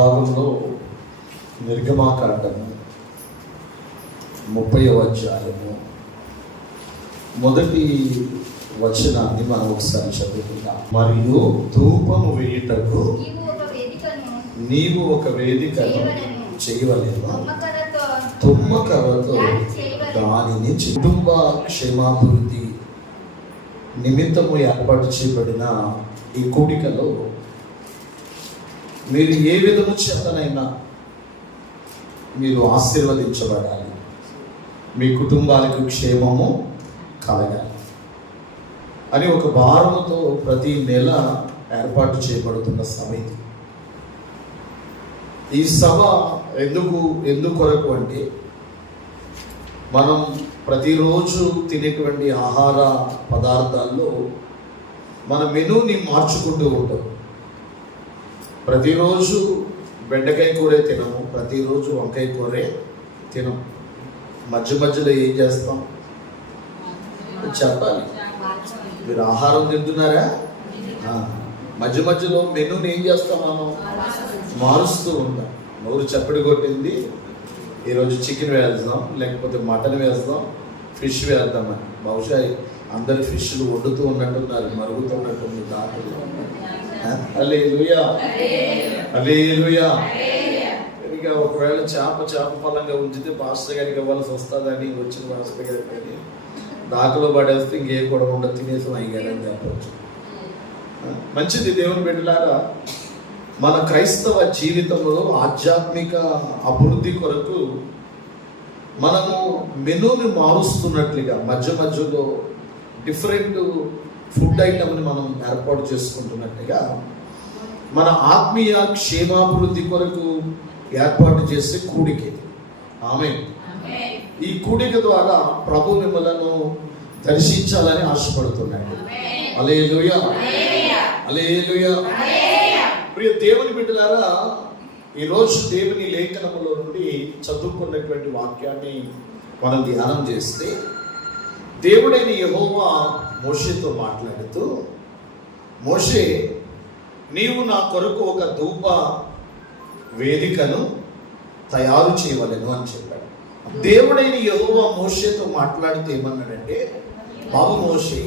భాగంలో నిర్గమాకాండము 30వ అధ్యాయము మొదటి వచనాన్ని మనం ఒకసారి చదువుకుందాం. మరియు ధూపము వేయుటకు నీవు ఒక వేదికను చేయవలెను, తుమ్మకర్రతో దానిని కుటుంబ క్షేమాభివృద్ధి నిమిత్తము ఏర్పాటు చేయబడిన ఈ కూడికలో మీరు ఏ విధము చేతనైనా మీరు ఆశీర్వదించబడాలి, మీ కుటుంబాలకు క్షేమము కలగాలి అని ఒక భారముతో ప్రతి నెల ఏర్పాటు చేయబడుతున్న సభ ఇది. ఈ సభ ఎందుకొరకు అంటే మనం ప్రతిరోజు తినేటువంటి ఆహార పదార్థాల్లో మన మెనూని మార్చుకుంటూ ఉంటాం. ప్రతిరోజు బెండకాయ కూరే తినము, ప్రతిరోజు వంకాయ కూరే తినము. మధ్యలో ఏం చేస్తాం చెప్పాలి. మీరు ఆహారం తింటున్నారా? మధ్యలో మెనూని ఏం చేస్తాం, మనం మారుస్తూ ఉంటాం. నోరు చప్పడి కొట్టింది, ఈరోజు చికెన్ వేద్దాం, లేకపోతే మటన్ వేద్దాం, ఫిష్ వేద్దామని. బహుశా అందరు ఫిష్లు వండుతూ ఉన్నట్టున్నారు, మరుగుతున్నట్టుంది దాంట్లో. హల్లెలూయా హల్లెలూయా. ఇక ఒకవేళ చేప ఫలంగా ఉంచితే పాస్టర్ గారికి ఇవ్వాల్సి వస్తుందని వచ్చిన పాస్టర్ గారికి దాకలో పడేస్తే ఇంకే కూడా ఉండదు, తినేసి అయ్యారని చెప్పవచ్చు. మంచిది దేవుని బిడ్డలారా. మన క్రైస్తవ జీవితంలో ఆధ్యాత్మిక అభివృద్ధి కొరకు మనము మెనూని మారుస్తున్నట్లుగా మధ్యలో డిఫరెంట్ ఫుడ్ ఐటమ్ని మనం ఏర్పాటు చేసుకుంటున్నట్టుగా మన ఆత్మీయ క్షేమాభివృద్ధి కొరకు ఏర్పాటు చేసే కూడిక. ఆమేన్. ఈ కూడిక ద్వారా ప్రభు మిమ్మలను దర్శించాలని ఆశపడుతున్నాడు. హల్లెలూయా హల్లెలూయా. ప్రియ దేవుని బిడ్డలారా, ఈరోజు దేవుని లేఖనములో నుండి చదువుకున్నటువంటి వాక్యాన్ని మనం ధ్యానం చేస్తే, దేవుడైన యెహోవా మోషేతో మాట్లాడుతూ, మోషే నీవు నా కొరకు ఒక ధూప వేదికను తయారు చేయవలెను అని చెప్పాడు. దేవుడైన యెహోవా మోషేతో మాట్లాడితే ఏమన్నాడంటే, బాబు మోషే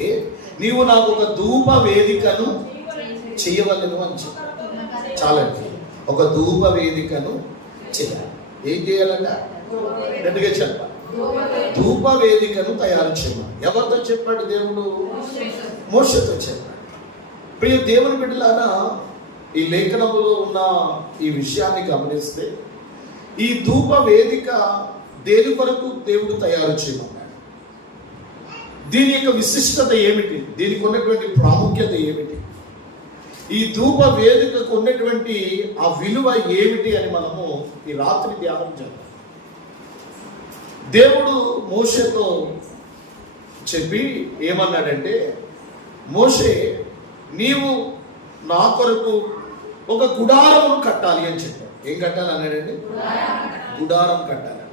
నీవు నాకు ఒక ధూప వేదికను చేయవలెను అని చెప్పాడు. చాలండి, ఒక ధూప వేదికను చేయాలి. ఏం చేయాలంట? గట్టిగా చెప్పాలి. ధూప వేదికను తయారు చేయమని ఎవరితో చెప్పాడు? దేవుడు మోషేతో చెప్పాడు. ప్రియ దేవుని బిడ్డలారా, ఈ లేఖనములో ఉన్న ఈ విషయాన్ని గమనిస్తే, ఈ ధూప వేదిక దేని కొరకు దేవుడు తయారు చేయమన్నాడు? దీని యొక్క విశిష్టత ఏమిటి? దీనికి ఉన్నటువంటి ప్రాముఖ్యత ఏమిటి? ఈ ధూప వేదికకు ఉన్నటువంటి ఆ విలువ ఏమిటి అని మనము ఈ రాత్రి ధ్యానం చేద్దాం. దేవుడు మోషేతో చెప్పి ఏమన్నాడంటే, మోషే నీవు నా కొరకు ఒక గుడారమును కట్టాలి అని చెప్పాడు. ఏం కట్టాలి అన్నాడండి? గుడారం కట్టాలి.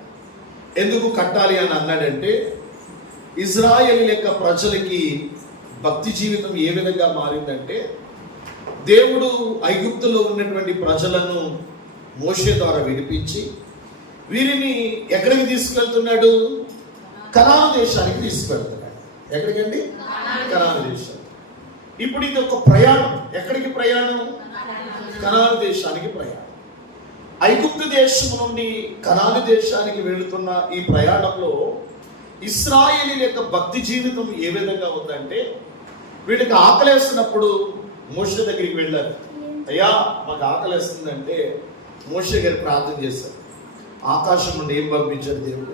ఎందుకు కట్టాలి అని అన్నాడంటే, ఇజ్రాయేలు యొక్క ప్రజలకి భక్తి జీవితం ఏ విధంగా మారిందంటే, దేవుడు ఐగుప్తులో ఉన్నటువంటి ప్రజలను మోషే ద్వారా విడిపించి వీరిని ఎక్కడికి తీసుకెళ్తున్నాడు? కనాను దేశానికి తీసుకెళ్తున్నాడు. ఎక్కడికండి? కనాను దేశం. ఇప్పుడు ఇది ఒక ప్రయాణం. ఎక్కడికి ప్రయాణం? కనాను దేశానికి ప్రయాణం. ఐగుప్తు దేశం నుండి కనాను దేశానికి వెళుతున్న ఈ ప్రయాణంలో ఇశ్రాయేలీయుల యొక్క భక్తి జీవితం ఏ విధంగా ఉందంటే, వీళ్ళకి ఆకలేస్తున్నప్పుడు మోషే దగ్గరికి వెళ్ళారు. అయ్యా మాకు ఆకలేస్తుందంటే మోషే గారు ప్రార్థన చేశారు. ఆకాశం నుండి ఏం పంపించాడు దేవుడు?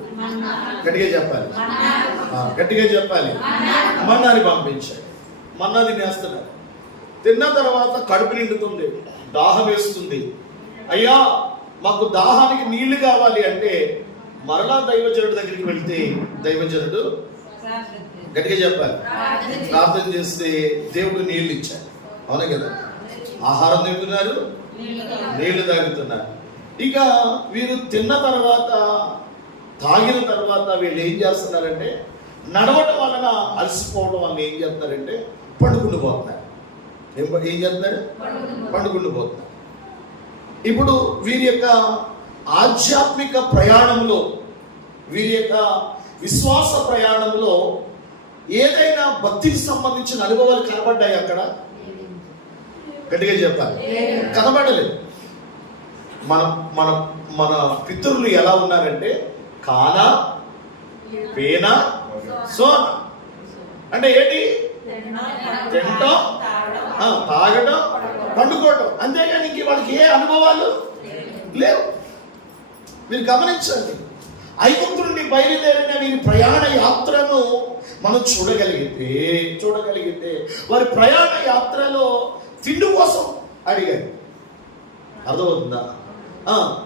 గట్టిగా చెప్పాలి, గట్టిగా చెప్పాలి. మన్నాని పంపించాడు. మన్నా తినేస్తున్నారు. తిన్న తర్వాత కడుపు నిండుతుంది, దాహం వేస్తుంది. అయ్యా మాకు దాహానికి నీళ్లు కావాలి అంటే మరలా దైవజనుడి దగ్గరికి వెళ్తే దైవజనుడు గట్టిగా చెప్పాలి ప్రార్థన చేస్తే దేవుడు నీళ్లు ఇచ్చాడు. అవునా కదా? ఆహారం తింటున్నారు, నీళ్లు తాగుతున్నారు. ఇక వీరు తిన్న తర్వాత తాగిన తర్వాత వీళ్ళు ఏం చేస్తున్నారంటే, నడవడం వలన అలసిపోవడం వలన ఏం చేస్తున్నారంటే పండుకుంటూ పోతున్నారు. ఏం చేస్తున్నారు? పండుకుంటూ పోతున్నారు. ఇప్పుడు వీరి యొక్క ఆధ్యాత్మిక ప్రయాణంలో, వీరి యొక్క విశ్వాస ప్రయాణంలో ఏదైనా భక్తికి సంబంధించిన అనుభవాలు కనబడ్డాయి అక్కడ? గట్టిగా చెప్పాలి, కనబడలేదు. మన మన మన పితరులు ఎలా ఉన్నారంటే కానా, పేనా, సోనా. అంటే ఏంటి? తినటం, తాగటం, పండుకోవటం, అంతేగాని ఇంక వాళ్ళకి ఏ అనుభవాలు లేవు. మీరు గమనించండి, ఐగుప్తు నుండి బయలుదేరిన వీరి ప్రయాణ యాత్రను మనం చూడగలిగితే వారి ప్రయాణ యాత్రలో తిండి కోసం అడిగారు. అర్థమవుతుందా?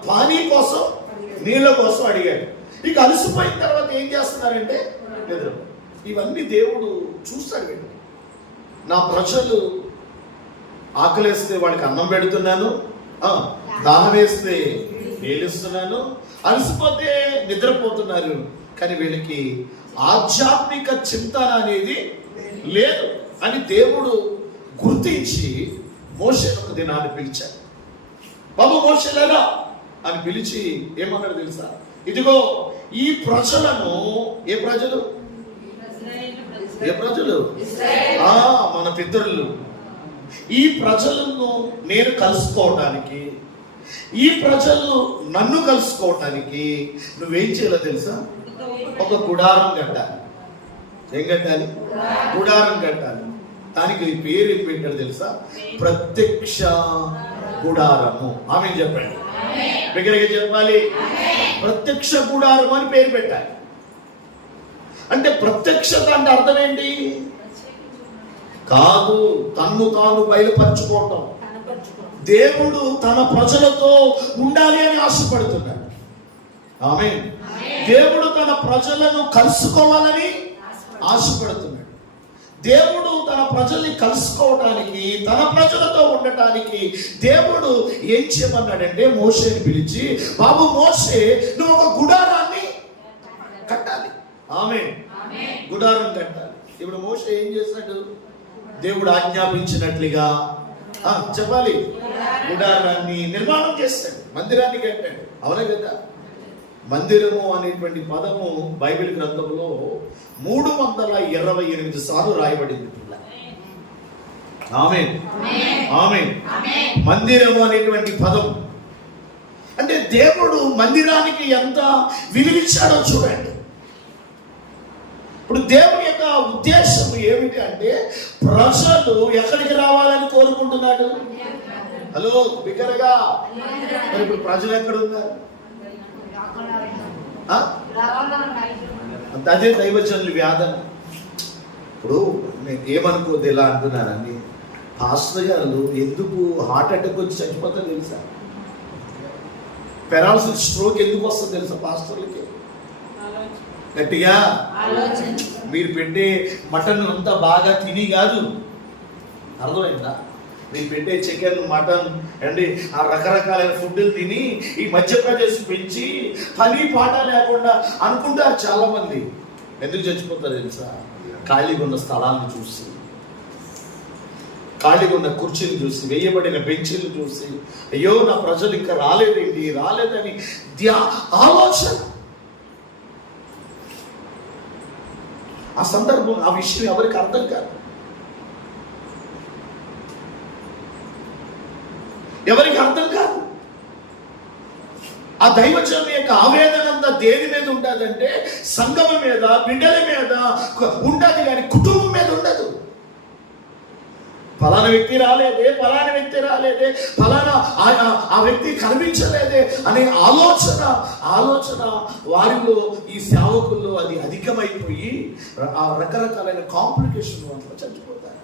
పానీ కోసం, నీళ్ళ కోసం అడిగాడు. ఇక అలసిపోయిన తర్వాత ఏం చేస్తున్నారంటే నిద్ర. ఇవన్నీ దేవుడు చూస్తాడు. నా ప్రజలు ఆకలేస్తే వాడికి అన్నం పెడుతున్నాను, దాహం వేస్తే నీళ్ళిస్తున్నాను, అలసిపోతే నిద్రపోతున్నారు. కానీ వీళ్ళకి ఆధ్యాత్మిక చింతన అనేది లేదు అని దేవుడు గుర్తించి మోషేను ఒక దినాన్ని పిలిచాడు. బాబు మోషేలేరా అని పిలిచి ఏమన్నాడు తెలుసా? ఇదిగో ఈ ప్రజలను, ఏ ప్రజలు? మన పితరులు. ఈ ప్రజలను నేను కలుసుకోవటానికి, ఈ ప్రజలు నన్ను కలుసుకోవటానికి నువ్వేం చేయాలో తెలుసా? ఒక గుడారం కట్టాలి. ఏం కట్టాలి? గుడారం కట్టాలి. దానికి పేరు ఏం పెట్టాడు తెలుసా? ప్రత్యక్ష గుడారము. ఆమె చెప్పండి, దగ్గరగా చెప్పాలి. ప్రత్యక్ష గుడారం అని పేరు పెట్టాలి. అంటే ప్రత్యక్షత అంటే అర్థం ఏంటి? కాదు, తన్ను తాను బయలుపరచుకోవటం. దేవుడు తన ప్రజలతో ఉండాలి అని ఆశపడుతున్నాడు. ఆమేన్. దేవుడు తన ప్రజలను కలుసుకోవాలని ఆశపడుతున్నాడు. దేవుడు తన ప్రజల్ని కలుసుకోవటానికి, తన ప్రజలతో ఉండటానికి దేవుడు ఏం చేయమన్నాడంటే మోషేని పిలిచి, బాబు మోషే నువ్వు ఒక గుడారాన్ని కట్టాలి. ఆమేన్. గుడారం కట్టాలి. ఇప్పుడు మోషే ఏం చేశాడు? దేవుడు ఆజ్ఞాపించినట్లుగా చెప్పాలి, గుడారాన్ని నిర్మాణం చేస్తాడు, మందిరాన్ని కట్టాడు. అవునా కదా? మందిరము అనేటువంటి పదము బైబిల్ గ్రంథంలో 328 సార్లు రాయబడింది. ఆమేన్, ఆమేన్. మందిరము అనేటువంటి పదం అంటే దేవుడు మందిరానికి ఎంత విలువిచ్చాడో చూడండి. ఇప్పుడు దేవుని యొక్క ఉద్దేశం ఏమిటి అంటే ప్రజలు ఎక్కడికి రావాలని కోరుకుంటున్నాడు? హలో బిగ్గరగా. మరి ఇప్పుడు ప్రజలు ఎక్కడ ఉన్నారు? అదే దైవజనులు వ్యాధన. ఇప్పుడు నేను ఏమనుకోదు ఎలా అంటున్నానని, పాస్టర్ గారు ఎందుకు హార్ట్ అటాక్ వచ్చి చచ్చిపోతారు తెలుసా? పెరాలసిస్, స్ట్రోక్ ఎందుకు వస్తుంది తెలుసా పాస్టర్లకి? గట్టిగా మీరు పెట్టే మటన్ అంతా బాగా తిని కాదు, అర్థమైందా? మీరు పెట్టే చికెన్, మటన్ అండి ఆ రకరకాలైన ఫుడ్లు తిని ఈ మధ్యప్రదేశ్ పెంచి పని పాట లేకుండా అనుకుంటారు చాలా మంది. ఎందుకు చచ్చిపోతారు తెలుసా? ఖాళీగా ఉన్న స్థలాలను చూసి, ఖాళీగా ఉన్న కుర్చీలు చూసి, వేయబడిన బెంచీలు చూసి, అయ్యో నా ప్రజలు ఇంకా రాలేదేంటి, రాలేదని ఆలోచన. ఆ సందర్భం, ఆ విషయం ఎవరికి అర్థం కాదు, ఎవరికి అర్థం కాదు. ఆ దైవజనుల యొక్క ఆవేదన అంతా దేని మీద ఉంటుందంటే సంఘం మీద, బిడ్డల మీద ఉండదు, కానీ కుటుంబం మీద ఉండదు. ఫలానా వ్యక్తి రాలేదే, ఫలానా వ్యక్తి రాలేదే, ఫలానా ఆ వ్యక్తి కనిపించలేదే అనే ఆలోచన వారిలో, ఈ సేవకుల్లో అది అధికమైపోయి ఆ రకరకాలైన కాంప్లికేషన్ వల్ల చచ్చిపోతారు.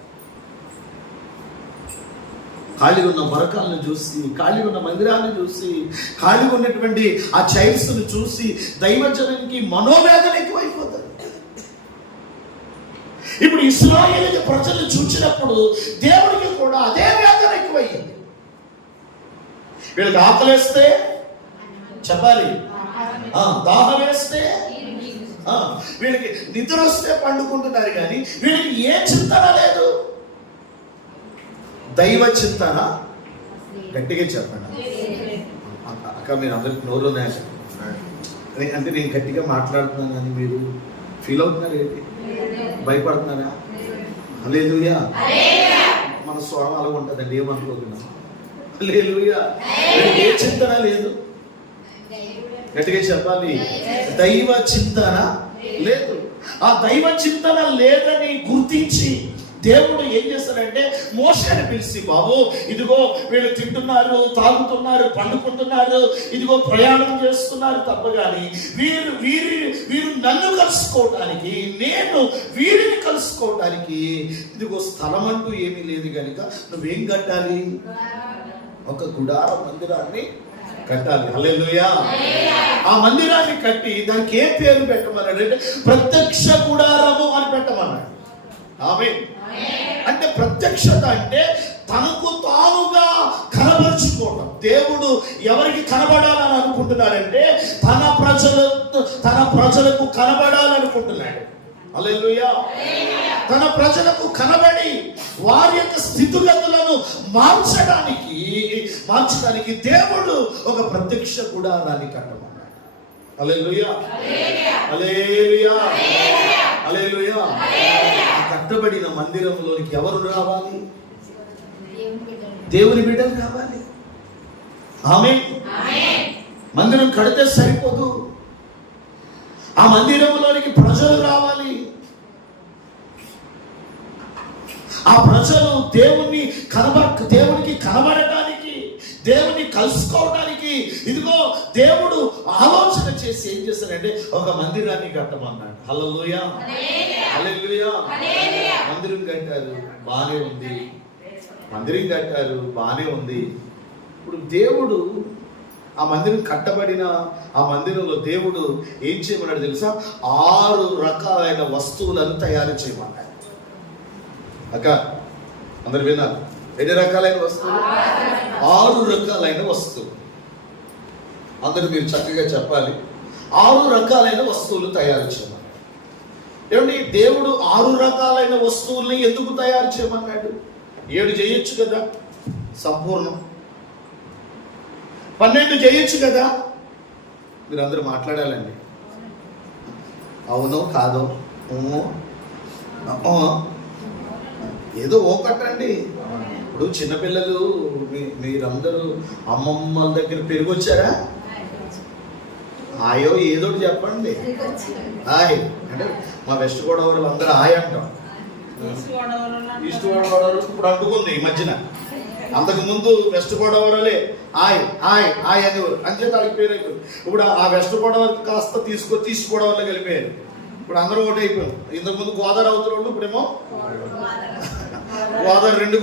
ఖాళీగా ఉన్న మరకాలను చూసి, ఖాళీగా ఉన్న మందిరాన్ని చూసి, ఖాళీగా ఉన్నటువంటి ఆ చైల్డ్స్ను చూసి దైవజనానికి మనోవేదన ఎక్కువైపోతుంది. ఇప్పుడు ఇశ్రాయేలు ప్రజలను చూసినప్పుడు దేవుడికి కూడా అదే వేదన ఎక్కువయ్యింది. వీళ్ళకి ఆకలేస్తే చెప్పాలి, దాహం వేస్తే, వీళ్ళకి నిద్ర వస్తే పండుకుంటున్నారు, కానీ వీళ్ళకి ఏ చింతన లేదు. దైవ చింతన, గట్టిగా చెప్పండి, అక్క మీరు అందరికి నోరు ఉన్నాయా? అంటే నేను గట్టిగా మాట్లాడుతున్నాను అని మీరు ఫీల్ అవుతున్నారు ఏంటి? భయపడుతున్నారా? హల్లెలూయా. మన స్వరం అలా ఉంటుందండి, ఏమనుకోకుండా. హల్లెలూయా. ఏ చింతన లేదు, గట్టిగా చెప్పాలి. దైవ చింతన లేదు. ఆ దైవ చింతన లేదని గుర్తించి దేవుడు ఏం చేస్తాడంటే మోషేని పిలిచి, బాబు ఇదిగో వీళ్ళు తింటున్నారు, తాగుతున్నారు, పండుకుంటున్నారు, ఇదిగో ప్రయాణం చేస్తున్నారు తప్ప కానీ వీరు నన్ను కలుసుకోవటానికి, నేను వీరిని కలుసుకోవటానికి ఇదిగో స్థలం అంటూ ఏమీ లేదు కనుక నువ్వేం కట్టాలి? ఒక గుడార మందిరాన్ని కట్టాలి. హల్లెలూయా. ఆ మందిరాన్ని కట్టి దానికి ఏ పేరు పెట్టమన్నాడు అంటే ప్రత్యక్ష గుడారము అని పెట్టమన్నాడు. ఆమేన్. అంటే ప్రత్యక్షత అంటే తనకు తానుగా కనబరుచుకోవడం. దేవుడు ఎవరికి కనబడాలని అనుకుంటున్నాడంటే తన ప్రజలకు కనబడాలనుకుంటున్నాడు. హల్లెలూయా. తన ప్రజలకు కనబడి వారి యొక్క స్థితిగతులను మార్చడానికి దేవుడు ఒక ప్రత్యక్ష గుడారాన్ని కట్టమన్నాడు. హల్లెలూయా. హల్లెలూయా. హల్లెలూయా. కట్టబడిన మందిరంలోనికి ఎవరు రావాలి? దేవుని బిడ్డలు రావాలి. ఆమేన్. మందిరం కడితే సరిపోదు, ఆ మందిరంలోనికి ప్రజలు రావాలి. ఆ ప్రజలు దేవునికి కనబడటానికి, దేవుని కలుసుకోవడానికి ఇదిగో దేవుడు ఆలోచన చేసి ఏం చేస్తాడంటే ఒక మందిరాన్ని కట్టమన్నాడు. హల్లెలూయా. హల్లెలూయా. మందిరం కట్టారు, బానే ఉంది. మందిరం కట్టారు, బానే ఉంది. ఇప్పుడు దేవుడు ఆ మందిరం కట్టబడిన ఆ మందిరంలో దేవుడు ఏం చేయమన్నాడు తెలుసా? 6 రకాలైన వస్తువులను తయారు చేయమన్నాడు. అక్క అందరు విన్నారు? ఎన్ని రకాలైన వస్తువులు? 6 రకాలైన వస్తువులు. అందరూ మీరు చక్కగా చెప్పాలి. 6 రకాలైన వస్తువులు తయారు చేయమన్నాడు. ఏమండి, దేవుడు 6 రకాలైన వస్తువుల్ని ఎందుకు తయారు చేయమన్నాడు? 7 చేయొచ్చు కదా సంపూర్ణం, 12 చేయొచ్చు కదా. మీరు అందరూ మాట్లాడాలండి. అవునో కాదో, ఏదో ఒకటండి. ఇప్పుడు చిన్నపిల్లలు మీరందరూ అమ్మమ్మల దగ్గర పెరిగొచ్చారా? ఆయో ఏదో చెప్పండి. ఆయ్ అంటే మా వెస్ట్ గోదావరిలో అందరూ ఆయ్ అంటాం. ఈస్ట్ గోదావరి ఇప్పుడు అంటుకుంది ఈ మధ్యన. అంతకు ముందు వెస్ట్ గోదావరిలే ఆయ్ ఆయ్ ఆయ్ అనేవారు, అంచేత వాళ్ళకి పేరు అయిపోయింది. ఇప్పుడు ఆ వెస్ట్ గోదావరికి కాస్త ఈస్ట్ గోదావరిలో కలిపారు. ఇప్పుడు అందరూ ఒకటి అయిపోయాం. ఇంతకుముందు గోదావరి అవుతున్న వాళ్ళు ఇప్పుడేమో గోదావరి, 2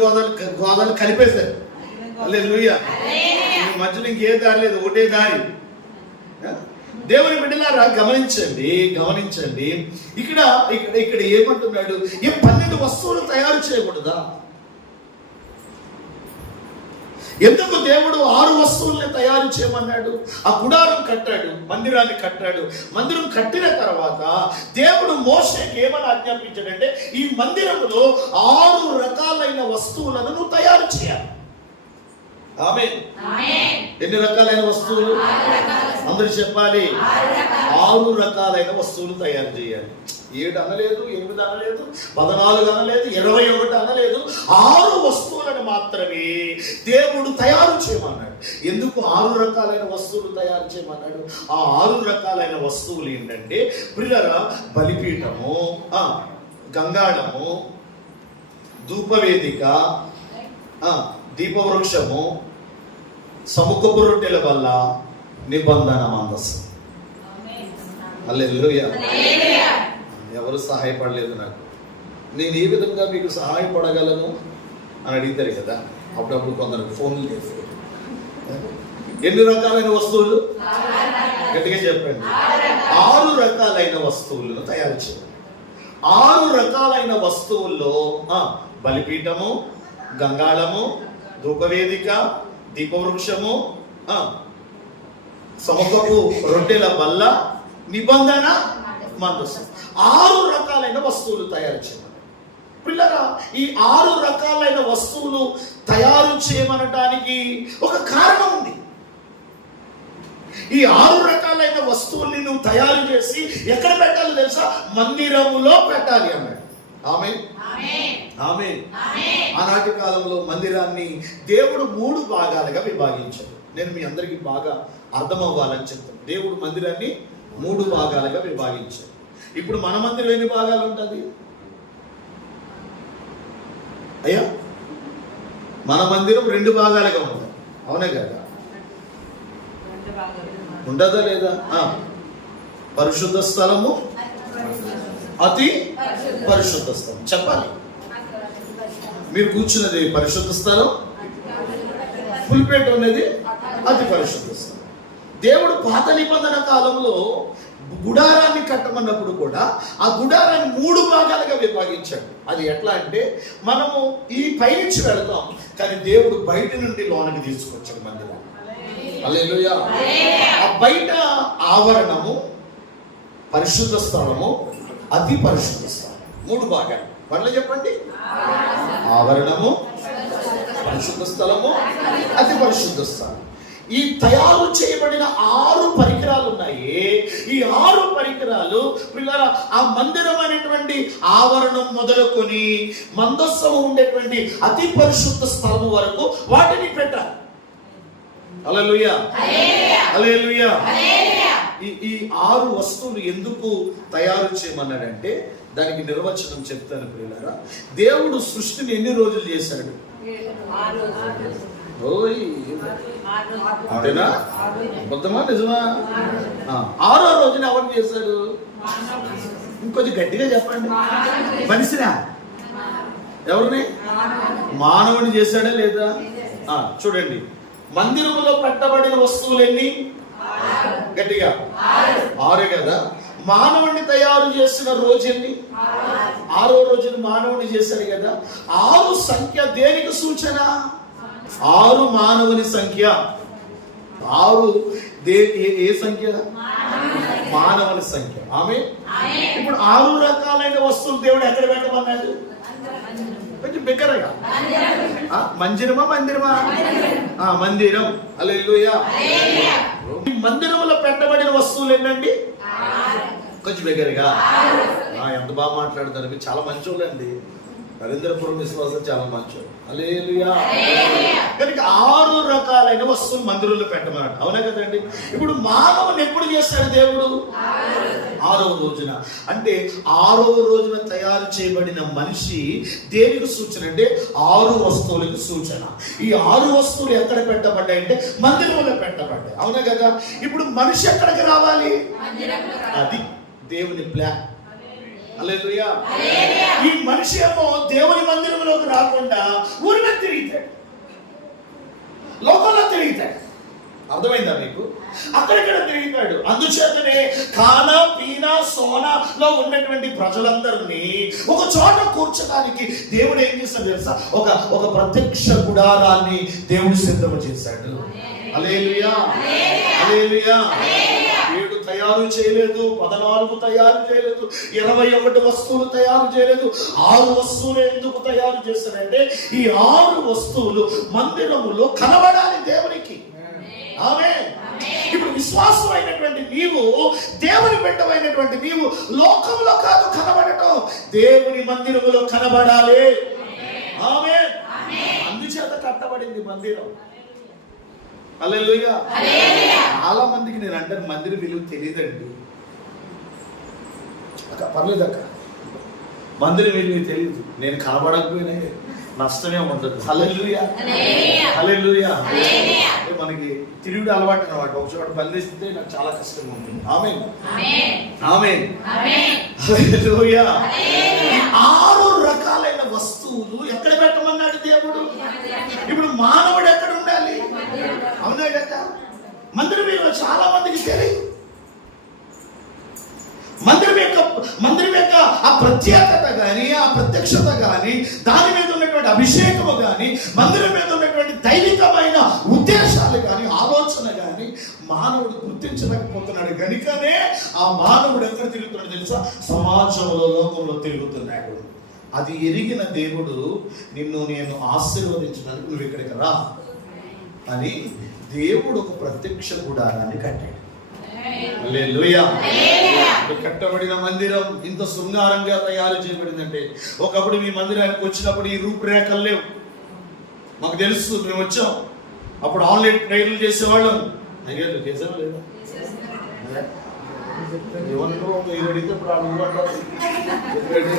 గోదావరి కలిపేశారు. హల్లెలూయా. ఈ మధ్యలో ఇంకే దారి లేదు, ఒకటే దారి. దేవుని బిడ్డలారా గమనించండి. ఇక్కడ ఏమంటున్నాడు? ఈ 12 వస్తువులు తయారు చేయకూడదా? ఎందుకు దేవుడు 6 వస్తువుల్ని తయారు చేయమన్నాడు? ఆ గుడారం కట్టాడు, మందిరాన్ని కట్టాడు. మందిరం కట్టిన తర్వాత దేవుడు మోషేకి ఏమని ఆజ్ఞాపించాడంటే ఈ మందిరంలో 6 రకాలైన వస్తువులను నువ్వు తయారు చేయాలి. ఆమేన్. ఎన్ని రకాలైన వస్తువులు? అందరూ చెప్పాలి. 6 రకాలైన వస్తువులు తయారు చేయాలి. 7 అనలేదు, 8 అనలేదు, 14 అనలేదు, 21 అనలేదు. 6 వస్తువులను మాత్రమే దేవుడు తయారు చేయమన్నాడు. ఎందుకు 6 రకాలైన వస్తువులు తయారు చేయమన్నాడు? ఆ 6 రకాలైన వస్తువులు ఏంటంటే ప్రియులారా, బలిపీఠము, గంగాళము, ధూపవేదిక, దీపవృక్షము, సముఖపు రొట్టెల వల్ల నిబంధన మందస్సు. హల్లెలూయా. ఎవరు సహాయపడలేదు నాకు, నేను ఏ విధంగా మీకు సహాయపడగలను అని అడుగుతారు కదా. అప్పుడప్పుడు కొందరు ఫోన్లు చేస్తారు. ఎన్ని రకాలైన వస్తువులు? గట్టిగా చెప్పండి. 6 రకాలైన వస్తువులను తయారు చేయాలి. 6 రకాలైన వస్తువుల్లో బలిపీఠము, గంగాళము, ధూపవేదిక, దీపవృక్షము, సముఖపు రొట్టెల బల్ల, నిబంధన మందస్సు. 6 రకాలైన వస్తువులు తయారు చేయాలి. పిల్లరా, ఈ 6 రకాలైన వస్తువులు తయారు చేయమనటానికి ఒక కారణం ఉంది. ఈ 6 రకాలైన వస్తువుల్ని నువ్వు తయారు చేసి ఎక్కడ పెట్టాలో తెలుసా? మందిరములో పెట్టాలి అన్నాడు. ఆమేన్, ఆమేన్. ఆనాటి కాలంలో మందిరాన్ని దేవుడు 3 భాగాలుగా విభాగించాడు. నేను మీ అందరికీ బాగా అర్థం అవ్వాలని చెప్తాను. దేవుడు మందిరాన్ని 3 భాగాలుగా విభాగించాడు. ఇప్పుడు మన మందిరం ఎన్ని భాగాలు ఉంటుంది అయ్యా? మన మందిరం 2 భాగాలుగా ఉంటుంది, అవునే కదా? ఉండదా లేదా? పరిశుద్ధ స్థలము, అతి పరిశుద్ధ స్థలం. చెప్పాలి, మీరు కూర్చున్నది పరిశుద్ధ స్థలం, పుల్పేట ఉన్నది అతి పరిశుద్ధ స్థలం. దేవుడు పాత నిబంధన కాలంలో గుడారాన్ని కట్టమన్నప్పుడు కూడా ఆ గుడారాన్ని 3 భాగాలుగా విభాగించాడు. అది ఎట్లా అంటే, మనము ఈ పైనుంచి వెళతాం, కానీ దేవుడు బయట నుండి లోనికి తీసుకొచ్చాడు మందిరాన్ని. హల్లెలూయా. ఆ బయట ఆవరణము, పరిశుద్ధ స్థలము, అతి పరిశుద్ధ స్థలం, 3 భాగాలు. మళ్ళీ చెప్పండి, ఆవరణము, పరిశుద్ధ స్థలము, అతి పరిశుద్ధ స్థలం. ఈ తయారు చేయబడిన 6 పరికరాలు ఉన్నాయి. ఈ 6 పరికరాలు పిల్లల ఆ మందిరం అనేటువంటి ఆవరణం మొదలుకొని మందస్సము ఉండేటువంటి అతి పరిశుద్ధ స్థలము వరకు వాటిని పెట్టాలి. హల్లెలూయా, హల్లెలూయా. ఈ 6 వస్తువులు ఎందుకు తయారు చేయమన్నాడంటే, దానికి నిర్వచనం చెప్తాను ప్రియులారా. దేవుడు సృష్టిని ఎన్ని రోజులు చేశాడు? అంతేనా? అబద్ధమా నిజమా? 6వ రోజున ఎవరు చేశాడు? ఇంకొంచెం గట్టిగా చెప్పండి. మనిషినా? ఎవరిని? మానవుని చేశాడా లేదా? చూడండి, మందిరములో పెట్టబడిన వస్తువులు ఎన్ని? గట్టిగా 6 కదా. మానవుని తయారు చేసిన రోజు ఎన్ని? 6వ రోజున మానవుని చేశారు కదా. 6 సంఖ్య దేనికి సూచన? 6 మానవుని సంఖ్య. 6 ఏ సంఖ్య? మానవుని సంఖ్య. ఆమేన్. ఇప్పుడు 6 రకాలైన వస్తువులు దేవుడు ఎక్కడ పెట్టమన్నాడు? కొంచెం బిగ్గరగా. మందిరమా? మందిరమా? మందిరం. హల్లెలూయా. మందిరంలో పెట్టబడిన వస్తువులు ఏంటండి? కొంచెం బిగ్గరగా. ఎంత బాగా మాట్లాడుతారు మీరు, చాలా మంచోళ్ళండి. నరేంద్రపురం విశ్వాసం చాలా మంచోళ్ళు. హల్లెలూయా. కనుక 6 రకాలైన వస్తువులు మందిరంలో పెట్టమన్నాడు, అవునా కదండి? ఇప్పుడు మానవుని ఎప్పుడు చేస్తాడు దేవుడు? 6వ రోజున. అంటే 6వ రోజున తయారు చేయబడిన మనిషి దేనికి సూచన అంటే 6 వస్తువులకు సూచన. ఈ 6 వస్తువులు ఎక్కడ పెట్టబడ్డాయి అంటే మందిరంలో పెట్టబడ్డాయి, అవునా కదా? ఇప్పుడు మనిషి ఎక్కడికి రావాలి? అది దేవుని ప్లాన్. హల్లెలూయా. ఈ మనిషి ఏమో దేవుని మందిరంలోకి రాకుండా ఊరిలో తిరుగుతాడు, లోకంలో తిరుగుతాడు. అర్థమైందా మీకు? అక్కడెక్కడ తిరుగుతాడు. అందుచేతనే కానా పీనా సోనాలో ఉన్నటువంటి ప్రజలందరినీ ఒక చోట కూర్చడానికి దేవుడు ఏం చేస్తాడు తెలుసా? ఒక ప్రత్యక్ష గుడారాన్ని దేవుడు సిద్ధం చేశాడు. హల్లెలూయా, హల్లెలూయా. 7 తయారు చేయలేదు, 14 తయారు చేయలేదు, 21 వస్తువులు తయారు చేయలేదు. 6 వస్తువులు ఎందుకు తయారు చేస్తాడంటే ఈ 6 వస్తువులు మందిరములో కనబడాలి దేవునికి. ఆమేన్. ఇప్పుడు విశ్వాసం అయినటువంటి నీవు, దేవుని బిడ్డవైనటువంటి నీవు లోకంలో కాదు కనబడటం, దేవుని మందిరములో కనబడాలి. ఆమేన్. అందుచేత కట్టబడింది మందిరం. హల్లెలూయా. చాలా మందికి నేను అంటాను మందిరం విలువ తెలియదండి. పర్లేదు అక్క, మందిరం విలువ తెలియదు. నేను కనబడకపోయినా నష్టమే ఉండదు. హల్లెలూయా, హల్లెలూయా. మనకి తిరుగుడు అలవాటు అన్నమాట. ఒక చోట బంధిస్తే నాకు చాలా కష్టంగా ఉంటుంది. ఆమేన్, ఆమేన్, హల్లెలూయా. 6 రకాలైన వస్తువులు ఎక్కడ పెట్టమన్నాడు దేవుడు? ఇప్పుడు మానవుడు ఎక్కడ ఉండాలి? అవునా కదా? మందిరం విలువ చాలా మందికి తెలియదు. మందిరం యొక్క ఆ ప్రత్యేకత కానీ, ఆ ప్రత్యక్షత కానీ, దాని మీద ఉన్నటువంటి అభిషేకము కానీ, మందిరం మీద ఉన్నటువంటి దైవికమైన ఉద్దేశాలు కానీ, ఆలోచన కానీ మానవుడు గుర్తించలేకపోతున్నాడు. కనుకనే ఆ మానవుడు ఎక్కడ తిరుగుతున్నాడు తెలుసా? సమాజంలో, లోకంలో తిరుగుతున్నాడు. అది ఎరిగిన దేవుడు నిన్ను నేను ఆశీర్వదించడానికి నువ్వు ఇక్కడికి రా అని దేవుడు ఒక ప్రత్యక్ష గుడారాన్ని కట్టాడు. హల్లెలూయా. కట్టబడిన మందిరం ఇంత శృంగారంగా తయారు చేయబడిందంటే, ఒకప్పుడు మీ మందిరానికి వచ్చినప్పుడు ఈ రూపురేఖలు లేవు. మాకు తెలుసు, మేము వచ్చాం అప్పుడు ఆన్లైన్ ప్రేయర్లు చేసేవాళ్ళం. అయ్యారు చేసావా లేదా? అడిగితే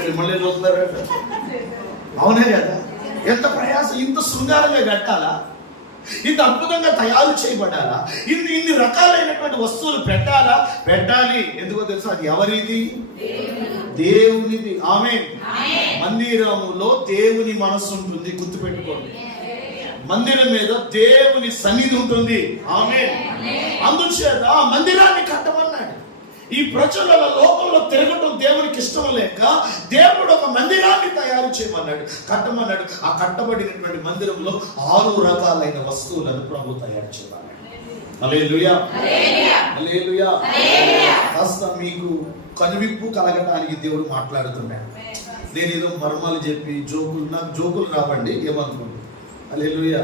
మిమ్మల్ని చూస్తున్నారంట. అవునే కదా? ఎంత ప్రయాసం, ఇంత శృంగారంగా కట్టాలా, ఇంత అద్భుతంగా తయారు చేయబడాలా, ఇన్ని రకాలైనటువంటి వస్తువులు పెట్టాలి. ఎందుకో తెలుసా? అది ఎవరిది? దేవునిది. ఆమేన్. మందిరములో దేవుని మనస్సు ఉంటుంది, గుర్తుపెట్టుకోండి. మందిరం మీద దేవుని సన్నిధి ఉంటుంది. ఆమేన్. అందుచేత ఆ మందిరాన్ని కట్టమన్నాడు. ఈ ప్రజల లోకంలో తిరగటం దేవునికి ఇష్టం లేక దేవుడు ఒక మందిరాన్ని తయారు చేయమన్నాడు, కట్టమన్నాడు. ఆ కట్టబడినటువంటి మందిరంలో 6 రకాలైన వస్తువులను ప్రభు తయారు చేయాలి. హల్లెలూయా. హల్లెలూయా. కాస్త మీకు కనువిప్పు కలగటానికి దేవుడు మాట్లాడుతున్నాడు. నేను ఏదో మర్మాలు చెప్పి నాకు జోకులు రావండి, ఏమనుకోండి. హల్లెలూయా.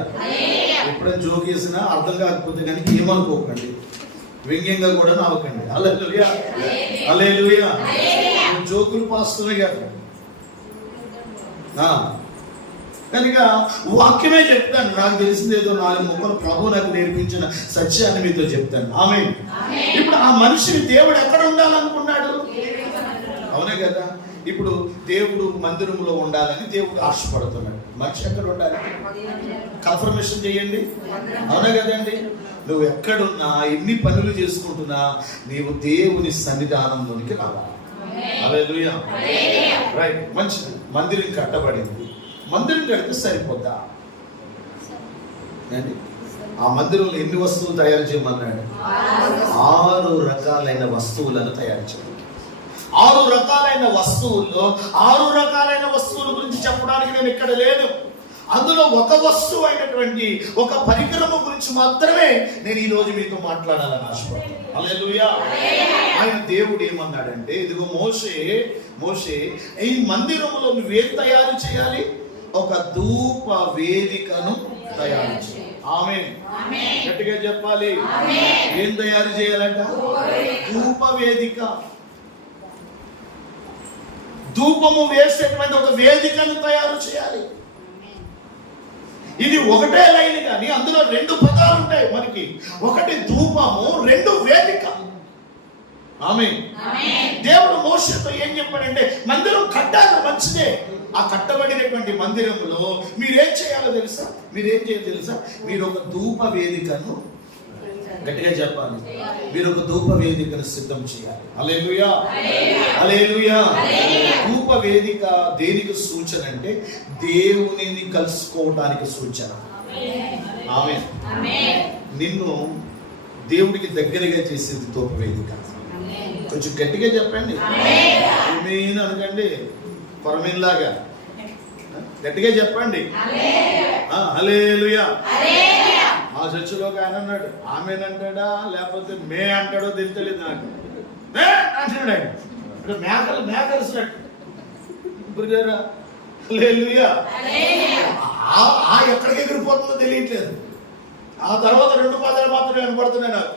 ఎప్పుడైనా జోక్ చేసినా అర్థం కాకపోతే కానీ ఏమనుకోకండి, వ్యంగ్యంగా కూడా నవ్వకండి. హల్లెలూయా. హల్లెలూయా. జోకులు పాస్తున్నాయి కదా, కనుక వాక్యమే చెప్తాను. నాకు తెలిసింది ఏదో 4 ముక్కలు ప్రభు నాకు నేర్పించిన సత్యాన్ని మీతో చెప్తాను. ఆమేన్. ఇప్పుడు ఆ మనిషిని దేవుడు ఎక్కడ ఉండాలనుకున్నాడు? అవునే కదా? ఇప్పుడు దేవుడు మందిరంలో ఉండాలని దేవుడు ఆశపడుతున్నాడు. మనిషి ఎక్కడ ఉండాలి? కన్ఫర్మేషన్ చేయండి. అవునా కదండి? నువ్వు ఎక్కడున్నా, ఎన్ని పనులు చేసుకుంటున్నా, నీవు దేవుని సన్నిధానంలోనికి రావాలి. హల్లెలూయా. రైట్. మంచిది. మందిరం కట్టబడింది. మందిరం కడితే సరిపోద్దా? ఆ మందిరంలో ఎన్ని వస్తువులు తయారు చేయమన్నాడు? 6 రకాలైన వస్తువులను తయారు చేయాలి. 6 రకాలైన వస్తువుల్లో 6 రకాలైన వస్తువుల గురించి చెప్పడానికి నేను ఇక్కడ లేదు. అందులో ఒక వస్తువు అయినటువంటి ఒక పరికరము గురించి మాత్రమే నేను ఈ రోజు మీతో మాట్లాడాలని ఆశపడుతున్నాను. హల్లెలూయా. ఆయన దేవుడు ఏమన్నాడంటే, ఇదిగో మోషే ఈ మందిరములో నువ్వేం తయారు చేయాలి? ఒక ధూప వేదికను తయారు చేయాలి. ఆమేన్. గట్టిగా చెప్పాలి. ఏం తయారు చేయాలంట? ధూప వేదిక. ధూపము వేసేటువంటి ఒక వేదికను తయారు చేయాలి. ఇది ఒకటే లైన్ కానీ అందులో 2 పదాలు ఉంటాయి మనకి. ఒకటి ధూపము, 2 వేదిక. ఆమేన్. దేవుడు మోషేతో ఏం చెప్పాడంటే, మందిరం కట్టాలి, మంచిదే. ఆ కట్టబడినటువంటి మందిరంలో మీరేం చేయాలో తెలుసా? మీరు ఒక ధూప వేదికను, గట్టిగా చెప్పాలి, మీరు ఒక ధూప వేదికను సిద్ధం చేయాలి. హల్లెలూయా. హల్లెలూయా. ధూప వేదిక దేనికి సూచన అంటే దేవునిని కలుసుకోవడానికి సూచన. ఆమేన్. నిన్ను దేవుడికి దగ్గరగా చేసేది ధూప వేదిక. కొంచెం గట్టిగా చెప్పండి. ఆమేన్ అనకండి, కొరమేన్లాగా గట్టిగా చెప్పండి. హల్లెలూయా. ఆ చర్చిలో ఒక ఆయన అన్నాడు, ఆమెన్ అంటాడా లేకపోతే మే అంటాడో తెలియలేదు నాకు. అంటున్నాడు ఆయన. మేకలు ఎక్కడికి ఎగిరిపోతుందో తెలియట్లేదు. ఆ తర్వాత 2 పదాలు మాత్రమే కనపడుతున్నాయి నాకు.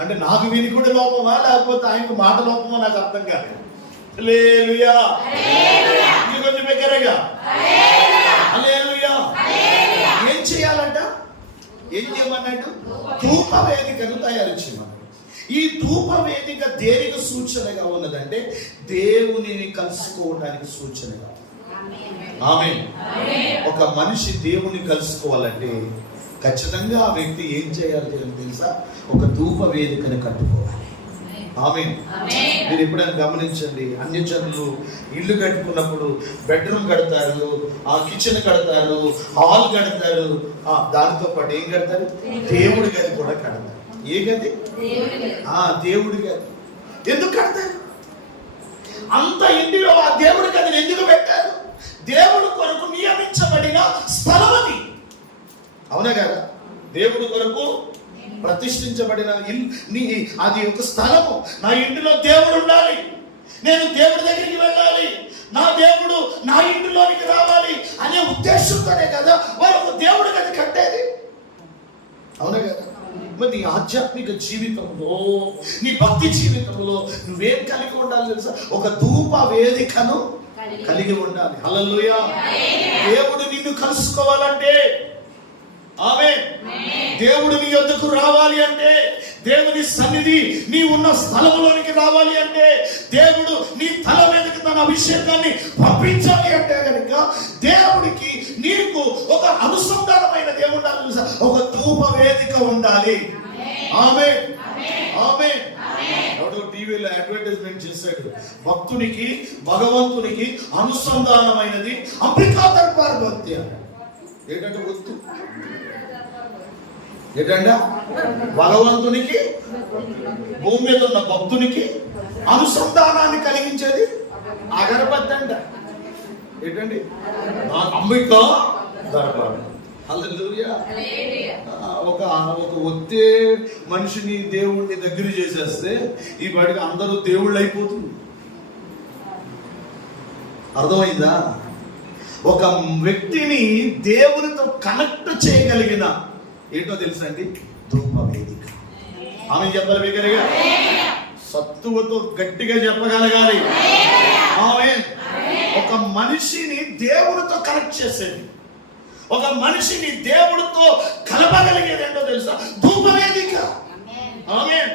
అంటే నాకు వినికుడి లోపమా లేకపోతే ఆయనకు మాట లోపమా నాకు అర్థం కాదు. హల్లెలూయా. కొంచెం దగ్గరగా హల్లెలూయా. ఏం చేయాలంట? ఏం చేయమన్నాడు? ధూప వేదికను తయారు చేయమన్నాడు. ఈ ధూప వేదిక దేనికి సూచనగా ఉన్నదంటే దేవునిని కలుసుకోవడానికి సూచనగా. ఆమేన్. ఒక మనిషి దేవుని కలుసుకోవాలంటే ఖచ్చితంగా ఆ వ్యక్తి ఏం చేయాలి తెలుసా? ఒక ధూప వేదికను కట్టుకోవాలి. ఆమేన్. మీరు ఎప్పుడైనా గమనించండి, అన్యజనులు ఇల్లు కట్టుకున్నప్పుడు బెడ్రూమ్ కడతారు, ఆ కిచెన్ కడతారు, హాల్ కడతారు, దానితో పాటు ఏం కడతారు? దేవుడి గది కూడా కడతారు. ఏ గది? దేవుడి గది. ఎందుకు కడతారు? అంత ఇంటిలో ఆ దేవుడి గదిని ఎందుకు పెట్టారు? దేవుడు కొరకు నియమించబడిన స్థలం అది. అవునా కదా? దేవుడి కొరకు ప్రతిష్ఠించబడిన అది ఒక స్థలము. నా ఇంటిలో దేవుడు ఉండాలి, నేను దేవుడి దగ్గరికి వెళ్ళాలి, నా దేవుడు నా ఇంటిలోనికి రావాలి అనే ఉద్దేశంతోనే కదా వారు ఒక దేవుడి గది కట్టేది. అవునా కదా? మరి నీ ఆధ్యాత్మిక జీవితంలో, నీ భక్తి జీవితంలో నువ్వేం కలిగి ఉండాలి తెలుసా? ఒక ధూప వేదికను కలిగి ఉండాలి. హల్లెలూయా. దేవుడు నిన్ను కలుసుకోవాలంటే, ఆమేన్, దేవుడు నీ యొద్దకు రావాలి అంటే, దేవుని సన్నిధి నీ ఉన్న స్థలంలోనికి రావాలి అంటే, దేవుడు నీ తల మీదకి తన అభిషేకాన్ని పంపించాలి అంటే కనుక దేవుడికి నీకు ఒక అనుసంధానమైనది ఏముండాలి తెలుసా? ఒక ధూప వేదిక ఉండాలి. ఆమేన్, ఆమేన్. ఎవడో టీవీలో అడ్వర్టైజ్మెంట్ చేశాడు, భక్తునికి భగవంతునికి అనుసంధానమైనది అంబికా దర్బార్ భక్తి. ఏంటంటే గుర్తు ఏంటంటే భగవంతునికి, భూమి మీద ఉన్న భక్తునికి అనుసంధానాన్ని కలిగించేది అగరబత్తి అంట. ఏంటండి? అంబికా దర్బార్. హల్లెలూయా. ఒక ఒత్తే మనిషిని దేవుణ్ణి దగ్గర చేసేస్తే ఈ బడికి అందరూ దేవుళ్ళు అయిపోతుంది. అర్థమైందా? ఒక వ్యక్తిని దేవునితో కనెక్ట్ చేయగలిగిన ఏంటో తెలుసా అండి? ధూప వేదిక. ఆమె చెప్పాలి బిగ్గరగా, సత్తువతో గట్టిగా చెప్పగలగాలి. ఆమేన్. ఒక మనిషిని దేవుడితో కనెక్ట్ చేసేది, ఒక మనిషిని దేవుడితో కలపగలిగేది ఏంటో తెలుసా? ధూప వేదిక. ఆమేన్.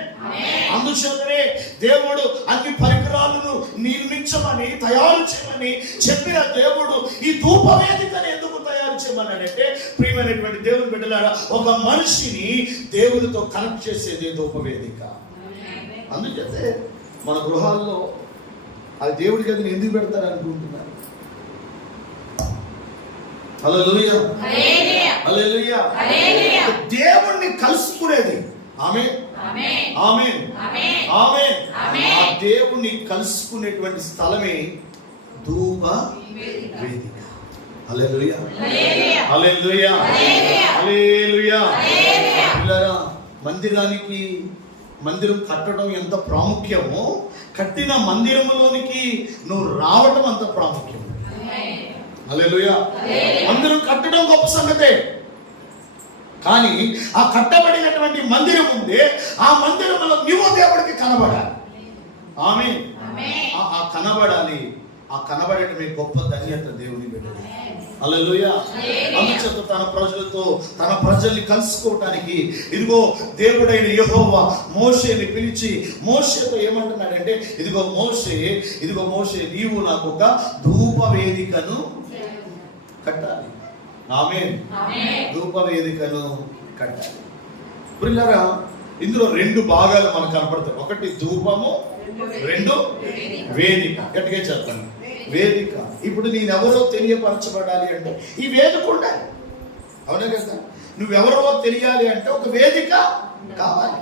అందుచేతనే దేవుడు అన్ని పరికరాలను నిర్మించమని, తయారు చేయమని చెప్పిన దేవుడు ఈ ధూప వేదికను ఎందుకు తయారు చేయమన్నాడంటే, ప్రియమైనటువంటి దేవుని బిడ్డలారా, ఒక మనిషిని దేవుడితో కనెక్ట్ చేసేది ధూప వేదిక. అందుచేతే మన గృహాల్లో అది దేవుడి గదిని ఎందుకు పెడతారు అనుకుంటున్నారు? హల్లెలూయా, హల్లెలూయా. దేవుణ్ణి కలుసుకునేది. ఆమేన్, ఆమేన్, ఆమేన్. ఆ దేవుణ్ణి కలుసుకునేటువంటి స్థలమే ధూప వేదిక. హల్లెలూయా, హల్లెలూయా, హల్లెలూయా. పిల్లరా, మందిరం కట్టడం ఎంత ప్రాముఖ్యమో, కట్టిన మందిరంలోనికి నువ్వు రావడం అంత ప్రాముఖ్యం. హల్లెలూయా. మందిరం కట్టడం గొప్ప సంగతే, కానీ ఆ కట్టబడినటువంటి మందిరం ఉందే, ఆ మందిరంలో నువ్వు దేవుడికి కనబడాలి. ఆమేన్. ఆ కనబడాలి. ఆ కనబడటమే గొప్ప ధన్యత దేవుని బిడ్డలు. హల్లెలూయా. అందుచేత తన ప్రజల్ని కలుసుకోవటానికి ఇదిగో దేవుడైన యెహోవా మోషేని పిలిచి మోషేతో ఏమంటున్నాడంటే, ఇదిగో మోషే నీవు నాకు ఒక ధూప వేదికను కట్టాలి. ఆమేన్. ధూప వేదికను కట్టాలి. ప్రియులారా, ఇందులో రెండు భాగాలు మనకు కనపడతాయి. ఒకటి ధూపము, రెండు వేదిక. గట్టిగా చెప్పండి, వేదిక. ఇప్పుడు నేనెవరో తెలియపరచబడాలి అంటే ఈ వేదిక ఉండాలి. అవునా కదా? నువ్వెవరో తెలియాలి అంటే ఒక వేదిక కావాలి.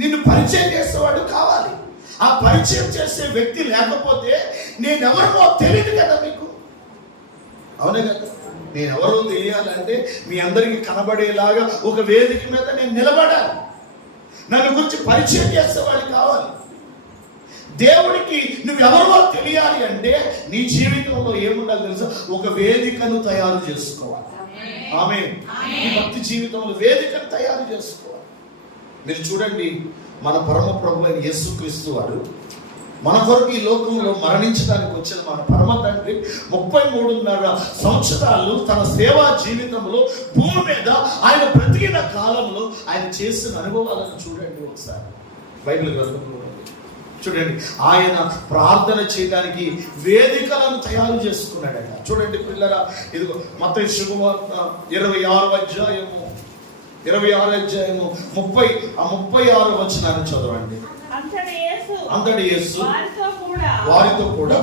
నిన్ను పరిచయం చేసేవాడు కావాలి. ఆ పరిచయం చేసే వ్యక్తి లేకపోతే నేనెవరో తెలియదు కదా మీకు. అవునా కదా? నేనెవరో తెలియాలంటే మీ అందరికీ కనబడేలాగా ఒక వేదిక మీద నేను నిలబడాలి. నన్ను గురించి పరిచయం చేసేవాడు కావాలి. దేవుడికి నువ్వెవరో తెలియాలి అంటే నీ జీవితంలో ఏముండాలి తెలుసా? ఒక వేదికను తయారు చేసుకోవాలి. ఆమేన్. ఈ భక్తి జీవితంలో వేదికను తయారు చేసుకోవాలి. మీరు చూడండి, మన పరమ ప్రభు అయిన యేసుక్రీస్తు వారు మన కొరకు ఈ లోకంలో మరణించడానికి వచ్చిన మన పరమ తండ్రి 33.5 సంవత్సరాలు తన సేవా జీవితంలో భూమి మీద ఆయన బ్రతికిన కాలంలో ఆయన చేసిన అనుభవాలను చూడండి. ఒకసారి బైబిల్ గ్రంథంలో చూడండి, ఆయన ప్రార్థన చేయడానికి వేదికలను తయారు చేసుకున్నాడట. చూడండి పిల్లరా, ఇదిగో మత్తయి శుభవార్త 26వ అధ్యాయము 36 వచనాన్ని చదవండి. అంతటి యేసు వారితో కూడా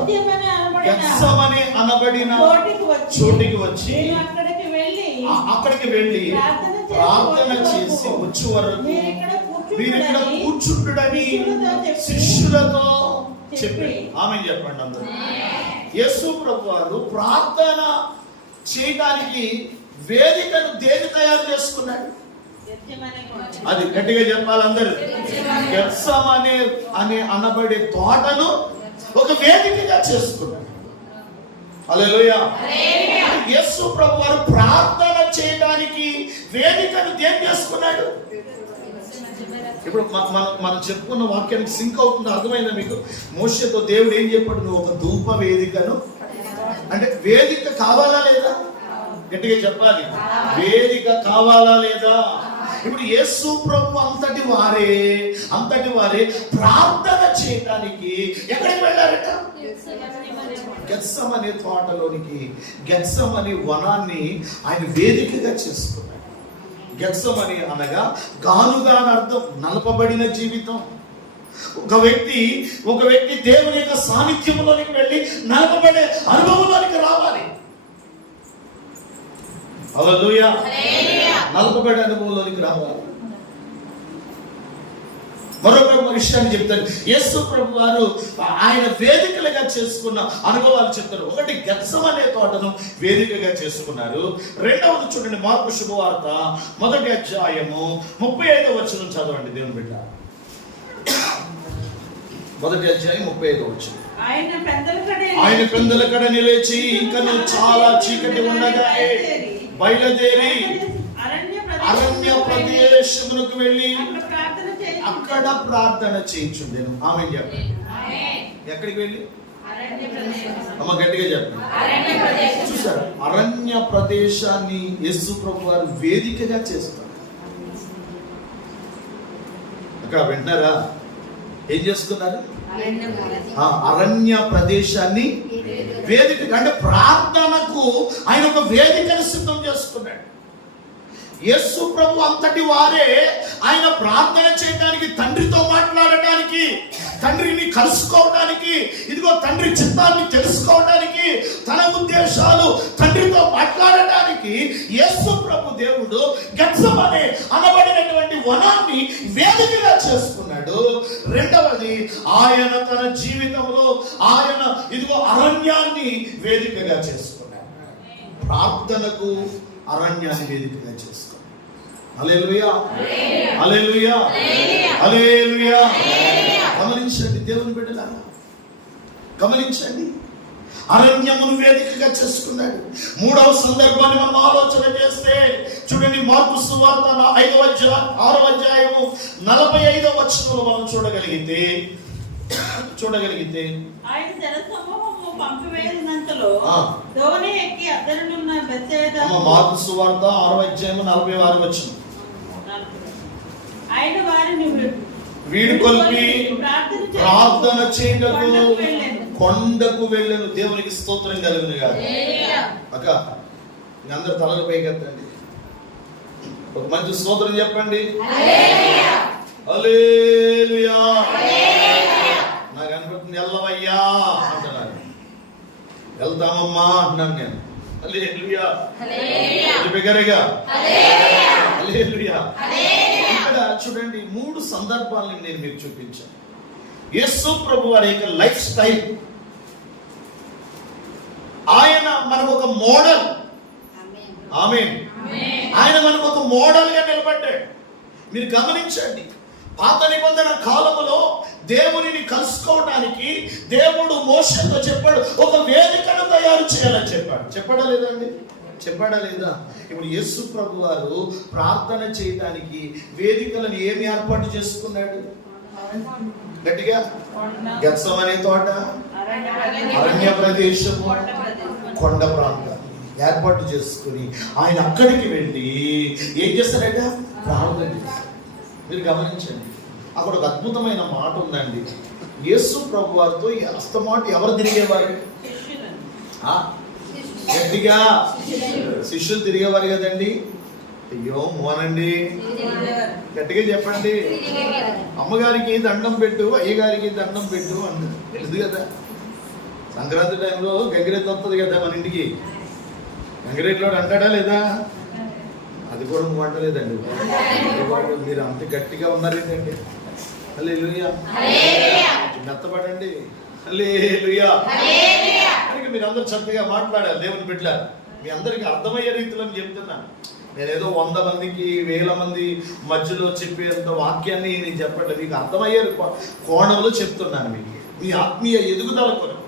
గెత్సెమనే అనబడిన చోటికి వచ్చి అక్కడికి వెళ్ళి ప్రార్థన చేసి వచ్చే వరకు మీరు ఇక్కడ కూర్చుంటుడని శిష్యులతో చెప్పాడు. ఆమె చెప్పండి అందరూ. యేసు ప్రభు వారు ప్రార్థన చేయడానికి వేదికను దేని తయారు చేసుకున్నాడు? అది గట్టిగా చెప్పాలి అందరూ. గెత్సెమనే అనే అనబడే తోటను ఒక వేదికగా చేసుకున్నాడు. హల్లెలూయా. యేసు ప్రభు వారు ప్రార్థన చేయడానికి వేదికను దేని చేసుకున్నాడు? ఇప్పుడు మనం చెప్పుకున్న వాక్యానికి సింక్ అవుతుంది, అర్థమైందా మీకు? మోషేతో దేవుడు ఏం చెప్పాడు? నువ్వు ఒక ధూప వేదికను, అంటే వేదిక కావాలా లేదా? గట్టిగా చెప్పాలి, వేదిక కావాలా లేదా? ఇప్పుడు యేసు ప్రభు అంతటి వారే ప్రార్థన చేయడానికి ఎక్కడికి వెళ్ళారట? గెత్సెమనే తోటలోనికి, గెత్సెమనే వనాన్ని ఆయన వేదికగా చేసుకున్నాడు. గెత్సెమనే అనగా గానుగా అని అర్థం, నలపబడిన జీవితం. ఒక వ్యక్తి దేవుని యొక్క సాన్నిధ్యంలోనికి వెళ్ళి నలపబడే అనుభవంలోనికి రావాలి. హల్లెలూయా, నలపబడే అనుభవంలోనికి రావాలి. మరొక విషయాన్ని చెప్తారు, యేసు ప్రభు వారు ఆయన వేదికలుగా చేసుకున్న అనుభవాలు చెప్తారు. ఒకటి, గెత్సెమనే తోటను వేదికగా చేసుకున్నారు. రెండవది చూడండి, మార్కు శుభవార్త 1వ అధ్యాయము 35వ వచనం చదవండి దేవుని బిడ్డ. 1వ అధ్యాయం 35వ వచనం. ఆయన పెందల కడ నిలిచి ఇంకను చాలా చీకటి ఉండగానే బయలుదేరి అరణ్య ప్రదేశమునకు వెళ్ళి అక్కడ ప్రార్థన చేయించుండెను. ఆమె చెప్పండి, ఎక్కడికి వెళ్ళి? అమ్మ గట్టిగా చెప్పండి. చూసారు, అరణ్య ప్రదేశాన్ని యేసు ప్రభు వారు వేదికగా చేస్తారు. అక్కడ వింటున్నారా? ఏం చేసుకున్నారు? అరణ్య ప్రదేశాన్ని వేదిక, అంటే ప్రార్థనకు ఆయన ఒక వేదికను సిద్ధం చేసుకున్నాడు. యేసు ప్రభు అంతటి వారే ఆయన ప్రార్థన చేయడానికి, తండ్రితో మాట్లాడటానికి, తండ్రిని కలుసుకోవడానికి, ఇదిగో తండ్రి చిత్తాన్ని తెలుసుకోవడానికి, తన ఉద్దేశాలు తండ్రితో మాట్లాడటానికి యేసు ప్రభు దేవుడు గెత్సెమనే అనబడినటువంటి వనాన్ని వేదికగా చేసుకున్నాడు. రెండవది, ఆయన తన జీవితంలో ఆయన ఇదిగో అరణ్యాన్ని వేదికగా చేసుకున్నాడు. ప్రార్థనకు అరణ్యాన్ని వేదికగా చేసుకున్నాడు. హల్లెలూయా, హల్లెలూయా, హల్లెలూయా. గమనించండి దేవుని బిడ్డలారా, గమనించండి, అరణ్యమును వేదికగా చేసుకున్నాడు. మూడవ సందర్భాన్ని మనం ఆలోచన చేస్తే చూడండి, మార్కు సువార్త 6వ అధ్యాయము 45వ వచనంలో మనం చూడగలిగితే ఆయన జనసమూహము పంపివేసినంతలో దోణి ఎక్కి అద్దరునున్న బెత్సెదా. మార్కు సువార్త 6వ అధ్యాయము 46వ వచనం. ఆయన వారిని వీడుకొల్పి ప్రార్థన చేయటకు కొండకు వెళ్ళను. దేవునికి స్తోత్రం కలుగును గాక. అక్క అందరు తలలు పైకెత్తండి, ఒక మంచి స్తోత్రం చెప్పండి. హల్లెలూయా. నాకు అనిపిస్తుంది ఎల్లవయ్యా అంటున్నారు, వెళ్తామమ్మా అంటున్నాను నేను. హల్లెలూయా, బిగ్గరగా హల్లెలూయా. ఇక్కడ చూడండి, 3 సందర్భాలను నేను మీకు చూపించాను. యేసు ప్రభు వారి యొక్క లైఫ్ స్టైల్, ఆయన మనకు ఒక మోడల్. ఆమేన్. ఆయన మనకు ఒక మోడల్ గా నిలబడ్డాడు. మీరు గమనించండి, పాత నిబంధన కాలములో దేవునిని కలుసుకోవడానికి దేవుడు మోషేతో చెప్పాడు, ఒక వేదికను తయారు చేయాలని చెప్పాడు. చెప్పాడా లేదండి? చెప్పాడా లేదా? ఇప్పుడు యేసు ప్రభు వారు ప్రార్థన చేయడానికి వేదికలను ఏమి ఏర్పాటు చేసుకున్నాడు? గట్టిగా, గెత్సెమనే తోట, అరణ్య ప్రదేశము, కొండ ప్రాంతం ఏర్పాటు చేసుకుని ఆయన అక్కడికి వెళ్ళి ఏం చేస్తారట? ప్రార్థన చేస్తారు. మీరు గమనించండి, అక్కడ ఒక అద్భుతమైన మాట ఉందండి. యేసు ప్రభు వారితో అస్తమాట ఎవరు తిరిగేవారు? గట్టిగా శిష్యులు తిరిగేవారు కదండి. అయ్యో మోనండి, గట్టిగా చెప్పండి. అమ్మగారికి దండం పెట్టు, అయ్యగారికి దండం పెట్టు అన్నది తెలుసు కదా. సంక్రాంతి టైంలో గంగిరెద్దు వస్తుంది కదా మన ఇంటికి. గంగిరెద్దులో అంటాడా లేదా? అది కూడా నువ్వు అంటలేదండి. మీరు అంత గట్టిగా ఉన్నారేంటండి? హల్లెలూయా, మెత్తపడండి. హల్లెలూయా. మీరు అందరూ చక్కగా మాట్లాడాలి దేవుని బిడ్డలారా. మీ అందరికి అర్థమయ్యే రీతిలో చెప్తున్నాను. నేనేదో 100 మందికి 1000 మంది మధ్యలో చెప్పేంత వాక్యాన్ని నేను చెప్పట్లేదు, మీకు అర్థమయ్యే కోణంలో చెప్తున్నాను. మీకు మీ ఆత్మీయ ఎదుగుదల కొరకు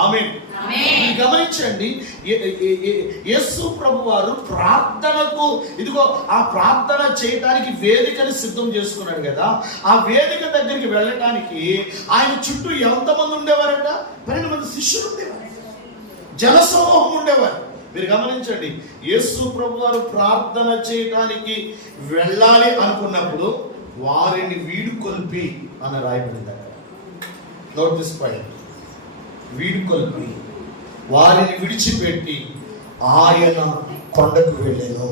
ఆమేన్. మీరు గమనించండి, యేసు ప్రభు వారు ప్రార్థనకు, ఇదిగో ఆ ప్రార్థన చేయడానికి వేదికని సిద్ధం చేసుకున్నాడు కదా, ఆ వేదిక దగ్గరికి వెళ్ళడానికి ఆయన చుట్టూ ఎంతమంది ఉండేవారంట? 12 మంది శిష్యులు ఉండేవారు, జనసమూహం ఉండేవారు. మీరు గమనించండి, యేసు ప్రభు వారు ప్రార్థన చేయడానికి వెళ్ళాలి అనుకున్నప్పుడు వారిని వీడుకొల్పి అని రాయబడింది అక్కడ. Note this point. వీడుకొల్పి, వారిని విడిచిపెట్టి ఆయన కొండకు వెళ్ళెను,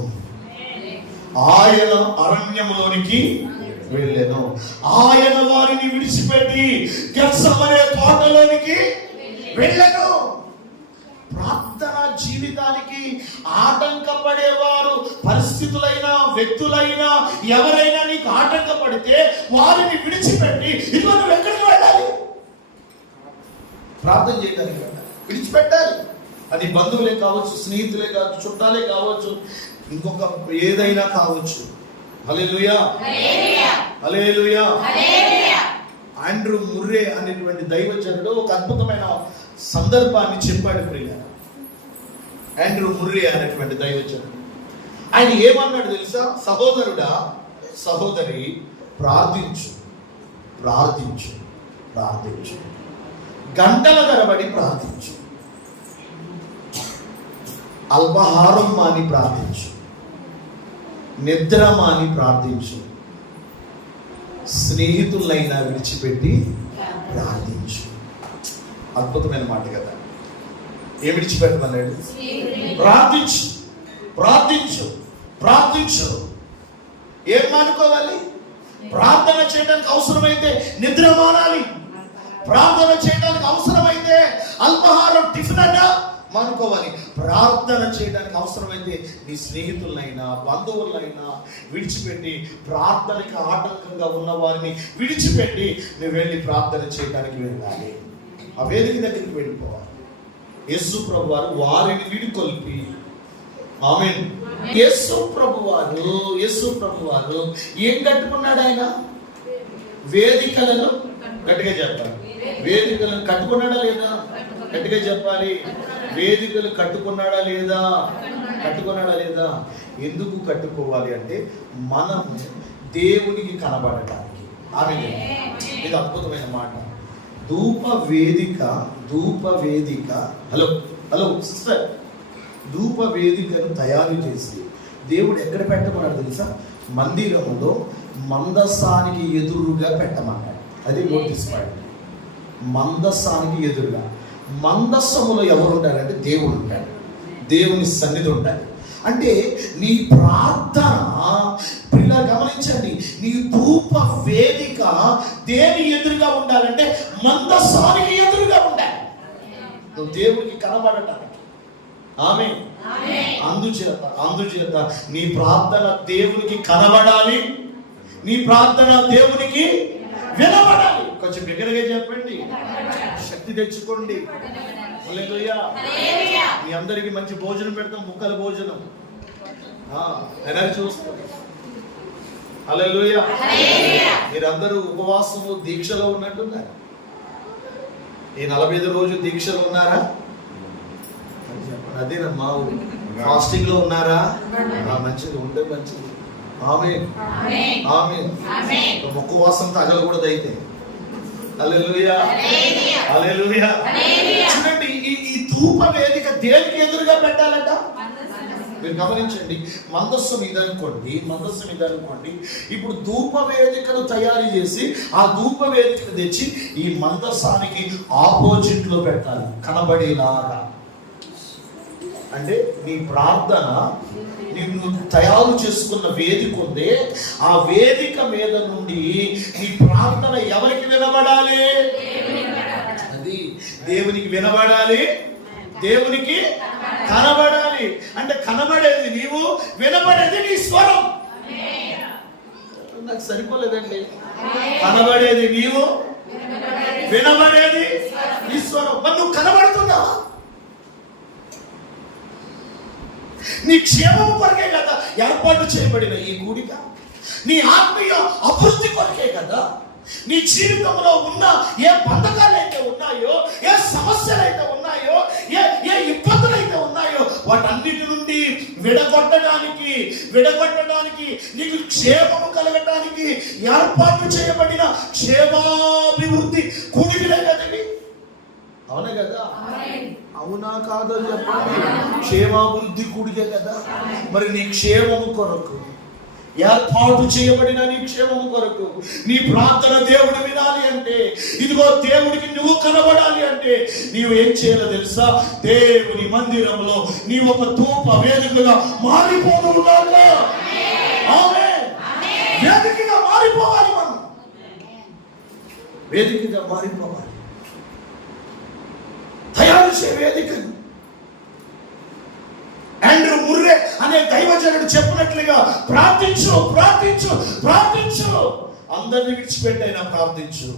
ఆయన అరణ్యములోనికి వెళ్ళెను. ఆయన వారిని విడిచిపెట్టి గెత్సెమనే తోటలోనికి వెళ్ళెను. ప్రార్థన జీవితానికి ఆటంకపడేవారు, పరిస్థితులైనా వ్యక్తులైనా ఎవరైనా నీకు ఆటంకపడితే వారిని విడిచిపెట్టి ఇదిగో నువ్వు ఎక్కడికి వెళ్ళాలి? ప్రార్థన చేయడానికి విడిచిపెట్టాలి. అది బంధువులే కావచ్చు, స్నేహితులే కావచ్చు, చుట్టాలే కావచ్చు, ఇంకొక ఏదైనా కావచ్చు. హల్లెలూయా, హల్లెలూయా. ఆండ్రూ ముర్రే అనేటువంటి దైవజనుడు ఒక అద్భుతమైన సందర్భాన్ని చెప్పాడు ప్రియ. ఆండ్రూ ముర్రే అనేటువంటి దైవజనుడు ఆయన ఏమన్నాడు తెలుసా? సహోదరుడా, సహోదరి, ప్రార్థించు, ప్రార్థించు, ప్రార్థించు, గంటల తరబడి ప్రార్థించు, అల్పాహారం మాని ప్రార్థించు, నిద్ర మాని ప్రార్థించు, స్నేహితులైనా విడిచిపెట్టి ప్రార్థించు. అద్భుతమైన మాట కదా. ఏం విడిచిపెట్టమన్నాడు? ప్రార్థించు, ప్రార్థించు, ప్రార్థించు. ఏం మానుకోవాలి? ప్రార్థన చేయడానికి అవసరమైతే నిద్ర మానాలి, ప్రార్థన చేయడానికి అవసరమైతే అల్పాహారం టిఫిన్ అన్నా మానుకోవాలి. ప్రార్థన చేయడానికి అవసరమైతే నీ స్నేహితులైనా బంధువులైనా విడిచిపెట్టి, ప్రార్థనకి ఆటంకంగా ఉన్న వారిని విడిచిపెట్టి నువ్వు వెళ్ళి ప్రార్థన చేయడానికి వెళ్ళాలి. ఆ వేదిక దగ్గరికి వెళ్ళిపోవాలి. యేసు ప్రభు వారు వారిని వీడుకొల్పి, ఆమేన్. యేసు ప్రభు వారు ఏం కట్టుకున్నాడు? ఆయన వేదికలను, గట్టిగా చెప్పాలి, వేదికలను కట్టుకున్నాడా లేదా? గట్టిగా చెప్పాలి. వేదికలు కట్టుకున్నాడా లేదా? కట్టుకున్నాడా లేదా? ఎందుకు కట్టుకోవాలి అంటే మనం దేవునికి కనబడటానికి. ఆమేన్. ఇది అద్భుతమైన మాట. ధూప వేదిక హలో సిస్టర్, ధూప వేదికను తయారు చేసి దేవుడు ఎక్కడ పెట్టమన్నాడు తెలుసా? మందిరములో మందసానికి ఎదురుగా పెట్టమన్నాడు. అది నోటీస్ పాయింట్. మందసానికి ఎదురుగా. మందస్సములో ఎవరు ఉంటారంటే దేవుడు ఉంటాడు, దేవుని సన్నిధి ఉంటాడు. అంటే నీ ప్రార్థన, పిల్లలు గమనించండి, నీ ధూప వేదిక దేని ఎదురుగా ఉండాలంటే మందసానికి ఎదురుగా ఉండాలి. నువ్వు దేవునికి కనబడటానికి. ఆమేన్. అందుచేత నీ ప్రార్థన దేవునికి కనబడాలి, నీ ప్రార్థన దేవునికి వినబడాలి. కొంచెం బిగ్గరగా చెప్పండి, శక్తి తెచ్చుకోండి. హల్లెలూయా. మీ అందరికి మంచి భోజనం పెడతాం, ముక్కల భోజనం, ఎనర్జీ వస్తుంది. హల్లెలూయా. మీరందరూ ఉపవాసము దీక్షలో ఉన్నట్టున్నారు. ఈ 45 రోజులు దీక్షలో ఉన్నారా? అదేనమ్మా, ఫాస్టింగ్ లో ఉన్నారా? మంచిది ఉంటే మంచిది. ఆమేన్, ఆమేన్. ఉపవాసం తగలకూడదు అయితే. హల్లెలూయా, హల్లెలూయా. చూడండి, ఈ ధూప వేదిక దేనికి ఎదురుగా పెట్టాలట? మీరు గమనించండి. మందస్సు మీద అనుకోండి. ఇప్పుడు ధూప వేదికను తయారు చేసి ఆ ధూప వేదికను తెచ్చి ఈ మందస్సానికి ఆపోజిట్ లో పెట్టాలి, కనబడేలాగా. అంటే నీ ప్రార్థన, నిన్ను తయారు చేసుకున్న వేదిక ఉంది, ఆ వేదిక మీద నుండి నీ ప్రార్థన ఎవరికి వినబడాలి? అది దేవునికి వినబడాలి, దేవునికి కనబడాలి. అంటే కనబడేది నీవు, వినబడేది నీ స్వరం. నాకు సరిపోలేదండి. కనబడేది నీవు, వినబడేది నీ స్వరం. మరి నువ్వు కనబడుతున్నావా? నీ క్షేమం కొరకే కదా ఏర్పాటు చేయబడిన ఈ కూడిక, నీ ఆత్మీయ అభివృద్ధి కొరకే కదా, నీ జీవితంలో ఉన్న ఏ బంధకాలు అయితే ఉన్నాయో, ఏ సమస్యలు అయితే ఉన్నాయో, ఏ ఇబ్బందులు అయితే ఉన్నాయో, వాటన్నిటి నుండి విడగొట్టడానికి నీకు క్షేమము కలగటానికి ఏర్పాటు చేయబడిన క్షేమాభివృద్ధి కూడికలే కదండి. అవునా కదా? అవునా కాదో చెప్పండి. క్షేమాభివృద్ధి కూడికే కదా. మరి నీ క్షేమము కొరకు ఏర్పాటు చేయబడిన నీ క్షేమము కొరకు నీ ప్రార్థన దేవుడు వినాలి అంటే, ఇదిగో దేవుడికి నువ్వు కనబడాలి అంటే నీవు ఏం చేయాలో తెలుసా? దేవుని మందిరంలో నీ ఒక ధూప వేదికగా మారిపోతున్నావు. వేదికగా మారిపోవాలి. మనం వేదికగా మారిపోవాలి. తయారు చే వేదిక. ఆండ్రూ ముర్రే అనే దైవజనుడు చెప్పినట్లుగా ప్రార్థించు. అందరిని విడిచిపెట్టైనా ప్రార్థించు.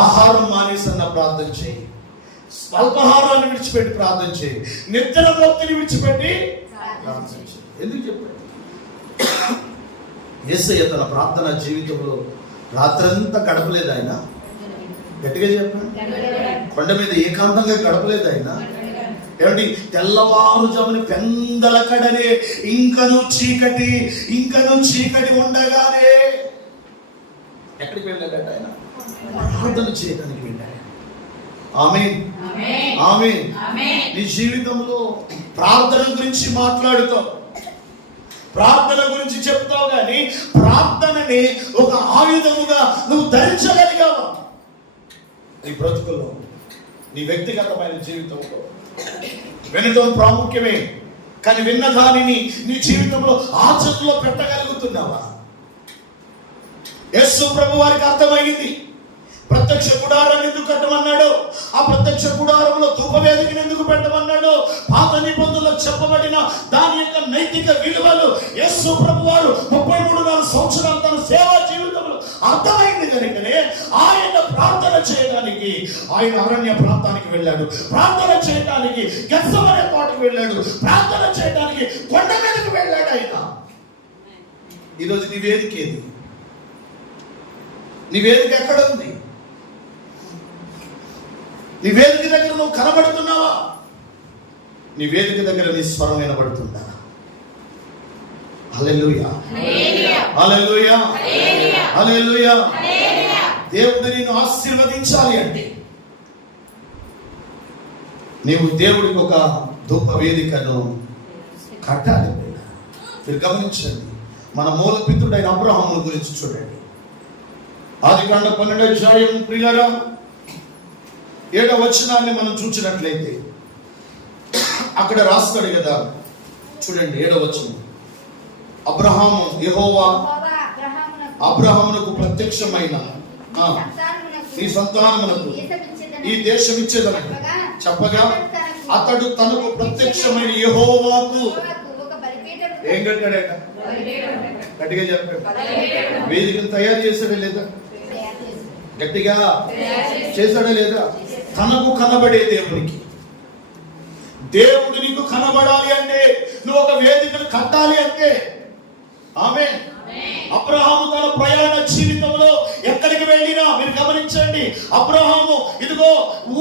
ఆహారం మానేసన్న ప్రార్థన చేయి. స్వల్పహారాన్ని విడిచిపెట్టి ప్రార్థన చేయి. నిద్రలోక్తిని విడిచిపెట్టి ప్రార్థన చేయి. ఎందుకు చెప్పాడు? యేసయ్య తన ప్రార్థన జీవితంలో రాత్రంతా గడపలేదు. ఆయన గట్టిగా చెప్పాడు. కొండ మీద ఏకాంతంగా గడపలేదు. ఆయన ఏమండి, తెల్లవారుజామున పెందలకడనే ఇంకను చీకటి ఉండగానే ఎక్కడికి వెళ్ళాడట? ఆయన ప్రార్థన చేయడానికి వెళ్ళాడు. ఆమేన్. నీ జీవితంలో ప్రార్థన గురించి మాట్లాడుతావు, ప్రార్థన గురించి చెప్తావు, కానీ ప్రార్థనని ఒక ఆయుధముగా నువ్వు ధరించగలిగావా? నీ బ్రతుకులో, నీ వ్యక్తిగతమైన జీవితంలో వినడం ప్రాముఖ్యమే, కానీ విన్న దానిని నీ జీవితంలో ఆచరణలో పెట్టగలుగుతున్నావా? యేసు ప్రభు వారికి అర్థమైంది ప్రత్యక్ష గుడారాన్ని ఎందుకు కట్టమన్నాడు, ఆ ప్రత్యక్ష గుడారంలో ధూపవేదికను ఎందుకు పెట్టమన్నాడు, పాత నిబంధనలో చెప్పబడిన దాని యొక్క నైతిక విలువలు యేసు ప్రభు వారు 33 సంవత్సరాలు తన సేవా జీవితంలో అర్థమైంది కనుకనే ఆయన ప్రార్థన చేయడానికి ఆయన అరణ్య ప్రాంతానికి వెళ్ళాడు, ప్రార్థన చేయడానికి గెత్సెమనే తోటకు వెళ్ళాడు, ప్రార్థన చేయడానికి కొండ మీదకి వెళ్ళాడు. ఆయన ఈరోజు నీ వేదిక ఏది? నీ వేదిక ఎక్కడ ఉంది? నీ వేదిక దగ్గర నువ్వు కనబడుతున్నావా? నీ వేదిక దగ్గర నీ స్వరం వినబడుతుందా? హల్లెలూయా, హల్లెలూయా, హల్లెలూయా. దేవుడు నిన్ను ఆశీర్వదించాలి అంటే నీవు దేవుడికి ఒక ధూప వేదికను కట్టాలి. మీరు గమనించండి, మన మూల పితృడైన అబ్రహాము గురించి చూడండి. ఆదికాండ 12వ అధ్యాయం ప్రియులారా 7వ వచనాన్ని మనం చూసినట్లయితే అక్కడ రాస్తాడు కదా, చూడండి 7వ వచనం. అబ్రహాము యెహోవా అబ్రహామునకు ప్రత్యక్షమైన నీ సంతానమునకు ఈ దేశం ఇచ్చేదని చెప్పగా అతడు తనకు ప్రత్యక్షమైన యెహోవాకు ఏం కట్టాడట? గట్టిగా చెప్పాడు. వేదికను తయారు చేశాడా లేదా? గట్టిగా చేశాడా లేదా? తనకు కనబడే దేవునికి, దేవుడు నీకు కనబడాలి అంటే నువ్వు ఒక వేదికను కట్టాలి అంటే. ఆమేన్. అబ్రహాము తన ప్రయాణ జీవితంలో ఎక్కడికి వెళ్ళినా మీరు గమనించండి, అబ్రహాము ఇదిగో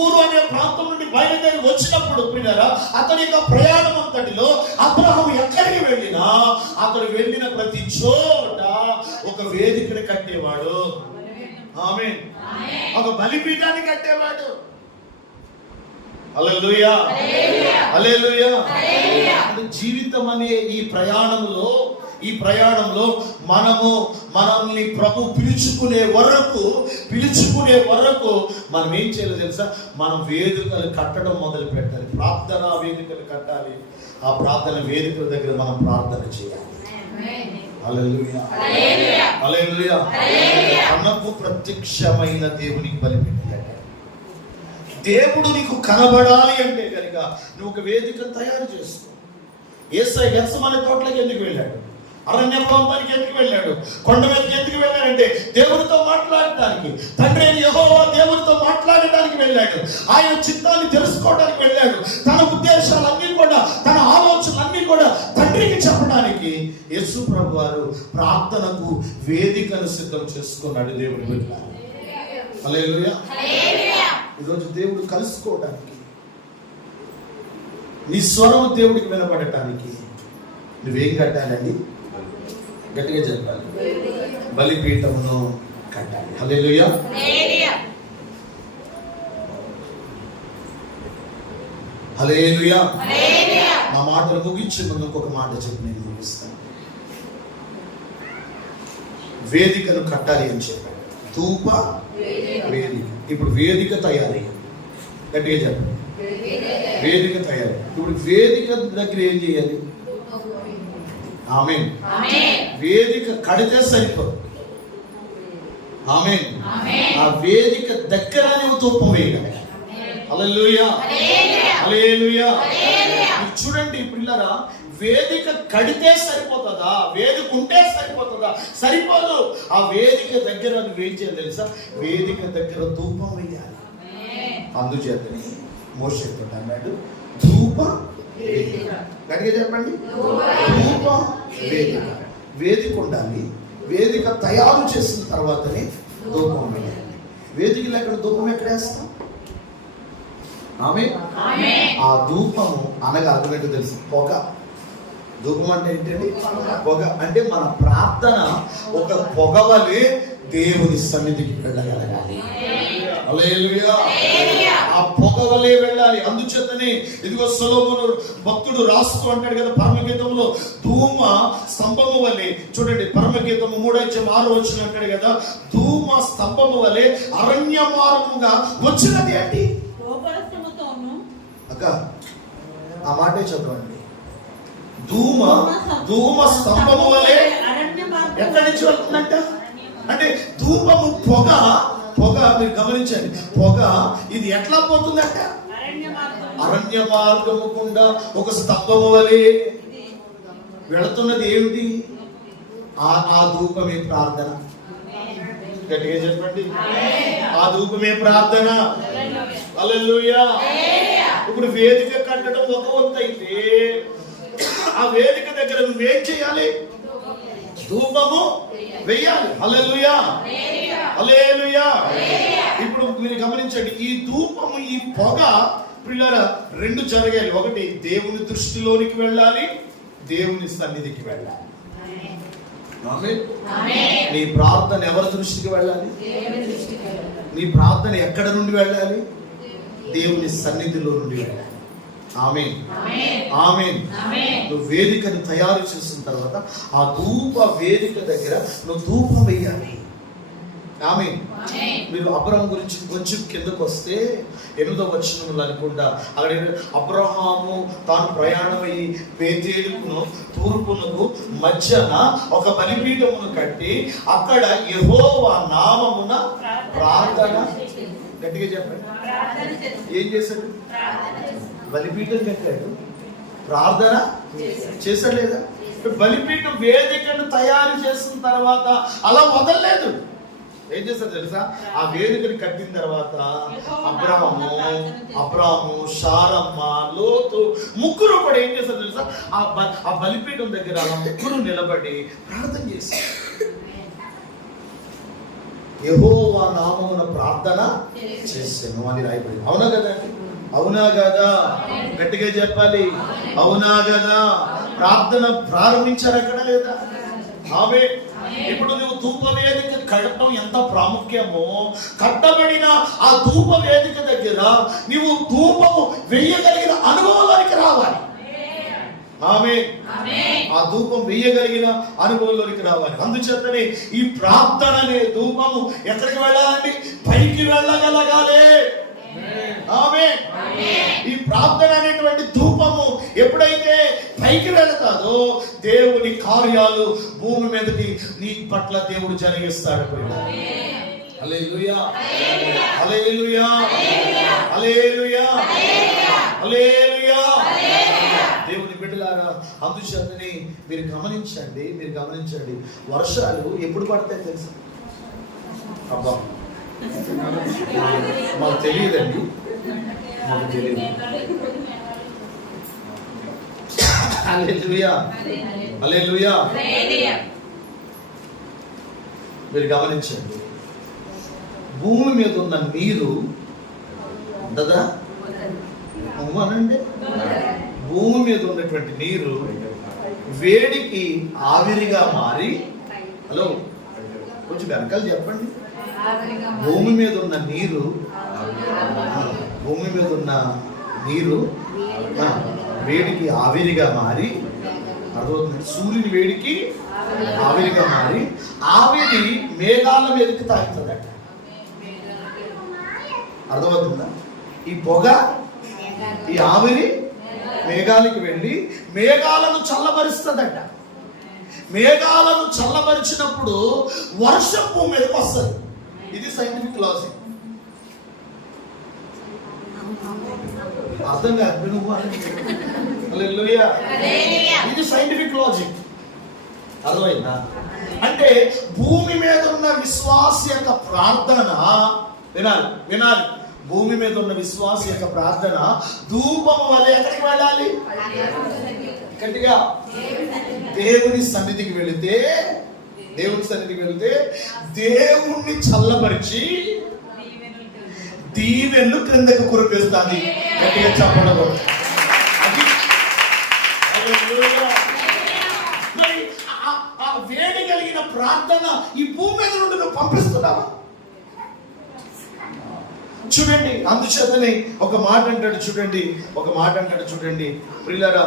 ఊరు అనే ప్రాంతం నుండి బయలుదేరి వచ్చినప్పుడు ప్రియులారా, అతని యొక్క ప్రయాణం అంతటిలో అబ్రహాము ఎక్కడికి వెళ్ళినా అతడు వెళ్ళిన ప్రతి చోట ఒక వేదికను కట్టేవాడు. ఆమేన్. ఒక బలిపీఠాన్ని కట్టేవాడు. హల్లెలూయా, హల్లెలూయా. జీవితం అనే ఈ ప్రయాణంలో మనల్ని ప్రభు పిలుచుకునే వరకు మనం ఏం చేయాలి తెలుసా? మనం వేదికలు కట్టడం మొదలు పెట్టాలి. ప్రార్థనా వేదికలు కట్టాలి. ఆ ప్రార్థన వేదికల దగ్గర మనం ప్రార్థన చేయాలి. హల్లెలూయా, హల్లెలూయా. మనకు ప్రత్యక్షమైన దేవునికి బలిపెట్టాలి. దేవుడు నీకు కనబడాలి అంటే కనుక నువ్వు ఒక వేదికను తయారు చేసుకో. యేసయ్య గెత్సెమనే తోటలోకి ఎందుకు వెళ్ళాడు? అరణ్య ప్రాంతానికి ఎందుకు వెళ్ళాడు? కొండ మీదకి ఎందుకు వెళ్ళాడంటే దేవుడితో మాట్లాడటానికి. తండ్రి అయిన యెహోవా దేవుడితో మాట్లాడటానికి వెళ్ళాడు. ఆయన చిత్తాన్ని తెలుసుకోవడానికి వెళ్ళాడు. తన ఉద్దేశాలన్నీ కూడా, తన ఆలోచనలన్నీ కూడా తండ్రికి చెప్పడానికి చెప్పడానికి యేసు ప్రభు వారు ప్రార్థనకు వేదికను సిద్ధం చేసుకున్నాడు. దేవుని బిడ్డ హల్లెలూయా. ఈరోజు దేవుడు కలుసుకోవడానికి, నీ స్వరం దేవుడికి వినపడటానికి నువ్వేం కట్టాలండి? గట్టిగా చెప్పాలి, బలిపీఠమును కట్టాలి. హల్లెలూయా. హల్లెలూయా. నా మాటలు ముగించే ముందు ఇంకొక మాట చెప్పి నేను ముగిస్తాను. వేదికను కట్టాలి అని చెప్పాడు. ధూప వేదిక. ఇప్పుడు వేదిక తయారయ్యింది. గట్టిగా చెప్పండి, వేదిక తయారు. ఇప్పుడు వేదిక దగ్గర ఏం చేయాలి? ఆమేన్. వేదిక కడితే సరిపోదు. ఆమేన్. ఆ వేదిక దగ్గర నువ్వు ధూపం వేయాలి. హల్లెలూయా. హల్లెలూయా. చూడండి ఇప్పుడు ఇలారా, వేదిక కడితే సరిపోతుందా? వేదిక ఉంటే సరిపోతుందా? సరిపోదు. ఆ వేదిక దగ్గర నువ్వేం చేయాలి తెలుసా? వేదిక దగ్గర ధూపం వేయాలి. అందుచేతని మోషేతో అన్నాడు, ధూప వేదిక. గట్టిగా చెప్పండి, ధూప వేదిక. వేదిక ఉండాలి. వేదిక తయారు చేసిన తర్వాతనే ధూపం వేయాలి. వేదికలో ఎక్కడ ధూపం ఎక్కడ వేస్తాం? ఆమేన్. ఆ ధూపము అనగా అర్థమేంటో తెలుసు? పొగ. ధూపం అంటే ఏంటండి? పొగ. అంటే మన ప్రార్థన ఒక పొగ వలె దేవుని సన్నిధికి వెళ్ళగలగాలి. హల్లెలూయా. ఆ పొగ వలె వెళ్ళాలి. అందుచేతనే ఇదిగో సొలొమోను భక్తుడు రాస్తూ అంటాడు కదా పరమగీతంలో, ధూమ స్తంభము వలె. చూడండి పరమగీతము 3:6 అంటాడు కదా, ధూమ స్తంభము వలె అరణ్య మార్గముగా వచ్చినది ఏంటి? అక్క ఆ మాటే చెప్పండి. ధూమ స్తంభము వలె ఎక్కడి నుంచి వెళ్తుందంట? అంటే ధూపము పొగ. మీరు గమనించండి, పొగ ఇది ఎట్లా పోతుందంట? అరణ్య మార్గము గుండా ఒక స్తంభము వలె వెళుతున్నది. ఏమిటి? ఆ ధూపమే ప్రార్థన. గట్టిగా చెప్పండి, ఆ ధూపమే ప్రార్థన. హల్లెలూయా. ఇప్పుడు వేదిక కట్టడం ఒక వంతు అయితే, ఆ వేదిక దగ్గర నువ్వేం చేయాలి? ధూపము వేయాలి. హల్లెలూయా. హల్లెలూయా. ఇప్పుడు మీరు గమనించండి, ఈ ధూపము, ఈ పొగ పిల్లరా రెండు జరగాలి. ఒకటి దేవుని దృష్టిలోనికి వెళ్ళాలి, దేవుని సన్నిధికి వెళ్ళాలి. నీ ప్రార్థన ఎవరి దృష్టికి వెళ్ళాలి? నీ ప్రార్థన ఎక్కడ నుండి వెళ్ళాలి? దేవుని సన్నిధిలో నుండి వెళ్ళాలి. ఆమేన్. ఆమేన్. నువ్వు వేదికను తయారు చేసిన తర్వాత ఆ ధూప వేదిక దగ్గర నువ్వు ధూపం వేయాలి. ఆమేన్. మీరు అబ్రహాం గురించి కొంచెం కిందకు వస్తే 8వ వచనంలో అనుకుంటా, అక్కడ అబ్రహాము తాను ప్రయాణమయ్యి బేతేలుకును తూర్పునకు మధ్యన ఒక బలిపీఠమును కట్టి అక్కడ యెహోవా నామమున ప్రార్థన. గట్టిగా చెప్పండి, ఏం చేశాడు? బలిపీఠం కట్టాడు, ప్రార్థన చేశాడు లేదా? బలిపీఠం వేదికను తయారు చేసిన తర్వాత అలా వదలలేదు. ఏం చేస్తారు తెలుసా? ఆ వేదికని కట్టిన తర్వాత అబ్రాము, శారమ్మ, లోతు ముగ్గురు కూడా ఏం చేస్తారు తెలుసా? ఆ బలిపీఠం దగ్గర ముగ్గురు నిలబడి ప్రార్థన చేశారు. యెహోవా నామమున ప్రార్థన చేశాను అని రాయబడింది. అవునా కదండి? అవునా కదా? గట్టిగా చెప్పాలి, అవునా కదా? ప్రార్థన ప్రారంభించారు అక్కడ లేదా? ఆమె ఇప్పుడు నువ్వు ధూప వేదిక కట్టడం ఎంత ప్రాముఖ్యమో, కట్టబడిన ఆ ధూప వేదిక దగ్గర నువ్వు ధూపము వేయగలిగిన అనుభవంలోనికి రావాలి. ఆమె ఆ ధూపం వేయగలిగిన అనుభవంలోనికి రావాలి. అందుచేతనే ఈ ప్రార్థన అనే ధూపము ఎక్కడికి వెళ్ళాలండి? పైకి వెళ్ళగలగాలి. ఆమె ఈ ప్రార్థన అనేటువంటి ధూపము ఎప్పుడైతే పైకి వెళతాదో దేవుని కార్యాలు భూమి మీదకి నీ పట్ల దేవుడు జరిగిస్తాడు. హల్లెలూయా. హల్లెలూయా. హల్లెలూయా. హల్లెలూయా. దేవుని బిడ్డలారా, అందుచేతనే మీరు గమనించండి, వర్షాలు ఎప్పుడు పడతాయి తెలుసా? అబ్బా మాకు తెలియదండి, మాకు తెలియదు. హల్లెలూయా. హల్లెలూయా. మీరు గమనించండి, భూమి మీద ఉన్న నీరు ఉండదా? అనండి, భూమి మీద ఉన్నటువంటి నీరు వేడికి ఆవిరిగా మారి, హలో కొంచెం వెనకాల చెప్పండి, భూమి మీద ఉన్న నీరు, భూమి మీద ఉన్న నీరు వేడికి ఆవిరిగా మారి, అర్థమవుతుంది, సూర్యుని వేడికి ఆవిరిగా మారి ఆవిరి మేఘాల మీదకి తాగుతుందట. అర్థమవుతుందా? ఈ పొగ, ఈ ఆవిరి మేఘాలకి వెళ్ళి మేఘాలను చల్లబరుస్తుందట. మేఘాలను చల్లబరిచినప్పుడు వర్షం భూమి మీదకి వస్తుంది. ఇది సైంటిఫిక్ లాజిక్. అర్థం కాదు నువ్వు, ఇది సైంటిఫిక్ లాజిక్. అర్థమైందా? అంటే భూమి మీద ఉన్న విశ్వాస యొక్క ప్రార్థన, వినాలి వినాలి, భూమి మీద ఉన్న విశ్వాస యొక్క ప్రార్థన ధూపం వలె ఎక్కడికి వెళ్ళాలి? గట్టిగా దేవుని సన్నిధికి వెళితే, దేవుని సన్నిధికి వెళితే దేవుణ్ణి చల్లబరిచి దీవెన్లు క్రిందకు కురిపిస్తుంది. గట్టిగా చెప్పడం. మరి ఆ వేడి కలిగిన ప్రార్థన ఈ భూమి మీద నుండి నువ్వు పంపిస్తున్నావా? చూడండి, అందుచేతనే ఒక మాట అంటాడు చూడండి, ఒక మాట అంటాడు చూడండి ప్రియులారా,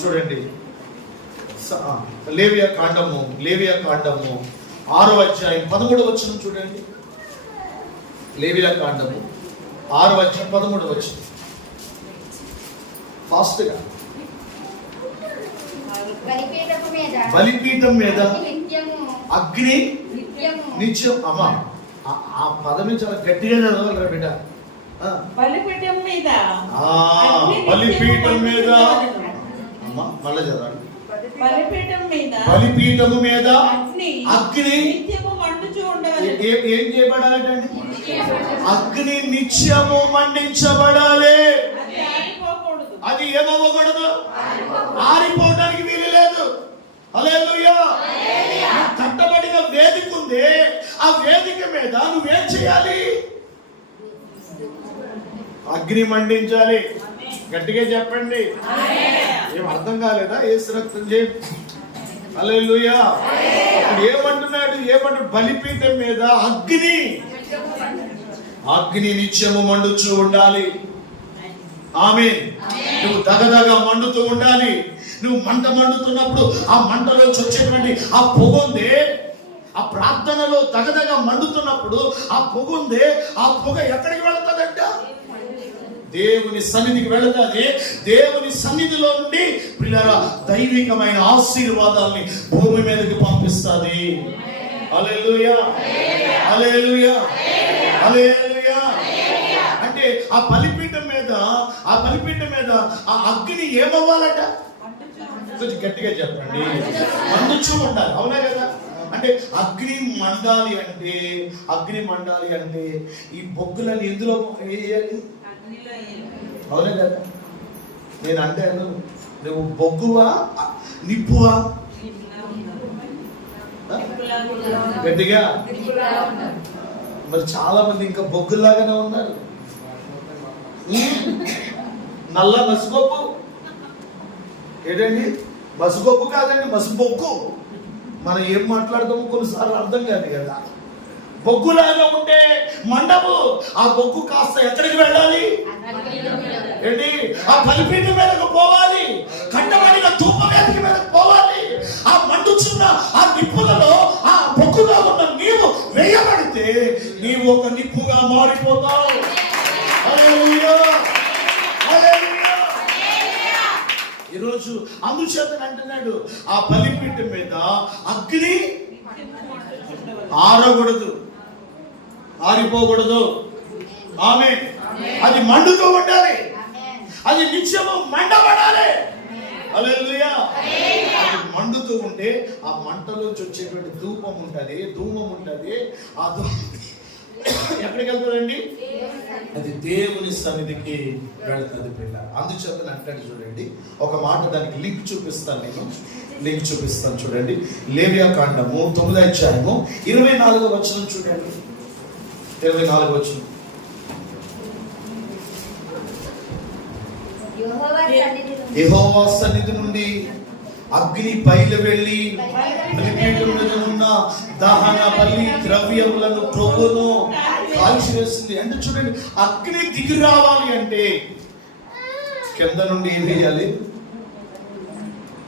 చూడండి లేవియా కాండము 6వ అధ్యాయం 13వ వచనం చూడండి. లేవియా కాండము 6వ అధ్యాయం 13వ వచనం. ఫాస్ట్ గా. బలిపీఠం మీద అగ్ని నిత్యం. అమ్మా ఆ పదమే చాలా గట్టిగా చదవాలి బిడ్డ. బలిపీఠం మీద, బలిపీఠం మీద, అమ్మా మళ్ళీ చదవండి. బలిపీఠము మీద అగ్ని నిత్యము మండుచూ ఉండవలెను. ఏం చేయబడాలంటే అగ్ని నిత్యము మండించబడాలి. అది ఏమవ్వకూడదు, ఆరిపోవడానికి వీలు లేదు. హల్లెలూయా. కట్టబడిన వేదిక ఉంది, ఆ వేదిక మీద నువ్వేం చేయాలి? అగ్ని మండించాలి. గట్టిగా చెప్పండి. ఏం అర్థం కాలేదా? యేసు రక్తం చేయి. హల్లెలూయా. అప్పుడు ఏమంటున్నాడు? బలిపీఠం మీద అగ్ని నిత్యము మండుచూ ఉండాలి. ఆమేన్. నువ్వు దగదగ మండుతూ ఉండాలి. నువ్వు మంట మండుతున్నప్పుడు ఆ మంటలో వచ్చేటువంటి ఆ పొగ ఉందే, ఆ ప్రార్థనలో దగదగ మండుతున్నప్పుడు ఆ పొగ ఉందే, ఆ పొగ ఎక్కడికి వెళుతుందంట? దేవుని సన్నిధికి వెళుతుంది. దేవుని సన్నిధిలో నుండి ప్రియులారా దైవికమైన ఆశీర్వాదాల్ని భూమి మీదకి పంపిస్తుంది. హల్లెలూయా, హల్లెలూయా, హల్లెలూయా. అంటే ఆ బలిపీఠం మీద ఆ అగ్ని ఏమవ్వాలట? కొంచెం గట్టిగా చెప్పండి. మండుచూ ఉండాలి. అవునా కదా? అంటే అగ్ని మండాలి అంటే ఈ బొగ్గులని ఎందులో వేయాలి? అవునా కదా? నేను అంటే నువ్వు బొగ్గువా నిప్పువా? గట్టిగా. మరి చాలా మంది ఇంకా బొగ్గులాగానే ఉన్నారు. నల్ల మసిగొప్పు ఏంటండి? మసిగొప్పు కాదండి, మసిబొగ్గు. మనం ఏం మాట్లాడతామో కొన్నిసార్లు అర్థం కాదు కదా. బొగ్గులాగా ఉంటే మండపు ఆ బొగ్గు కాస్త ఎక్కడికి వెళ్ళాలి? ఏంటి? ఆ బలిపీఠం మీదకు పోవాలి. కట్టబడిన ధూప వేదిక మీదకు పోవాలి. ఆ మండుచున్న ఆ నిప్పులలో ఆ బొగ్గుగా ఉన్న నీవు వేయబడితే నీవు ఒక నిప్పుగా మారిపోతావు. హల్లెలూయా, హల్లెలూయా. ఈరోజు అందుచేతనే అంటున్నాడు, ఆ బలిపీఠం మీద అగ్ని ఆరకూడదు, ఆరిపోకూడదు. ఆమేన్. అది మండుతూ ఉండాలి. అది నిత్యము మండబడాలి. హల్లెలూయా. అది మండుతూ ఉంటే ఆ మంటలోంచి వచ్చేటువంటి ధూమం ఉంటది. ఆ ఎక్కడికి వెళ్తుందండి? అది దేవుని సన్నిధికి వెళ్తుంది పిల్ల. అందుచేత అంటాడు చూడండి, ఒక మాట దానికి లింక్ చూపిస్తాను, నేను లింక్ చూపిస్తాను చూడండి. లేవియా కాండము 9వ అధ్యాయము 24వ వచనం చూడండి. 24వ వచనం. యెహోవా సన్నిధి నుండి అగ్ని బయలు వెళ్ళి బలిపీఠం మీద ఉన్న దహన బలి ద్రవ్యములను ప్రభువును కాల్చివేసింది. అంటే చూడండి, అగ్ని దిగి రావాలి అంటే కింద నుండి ఏం వేయాలి?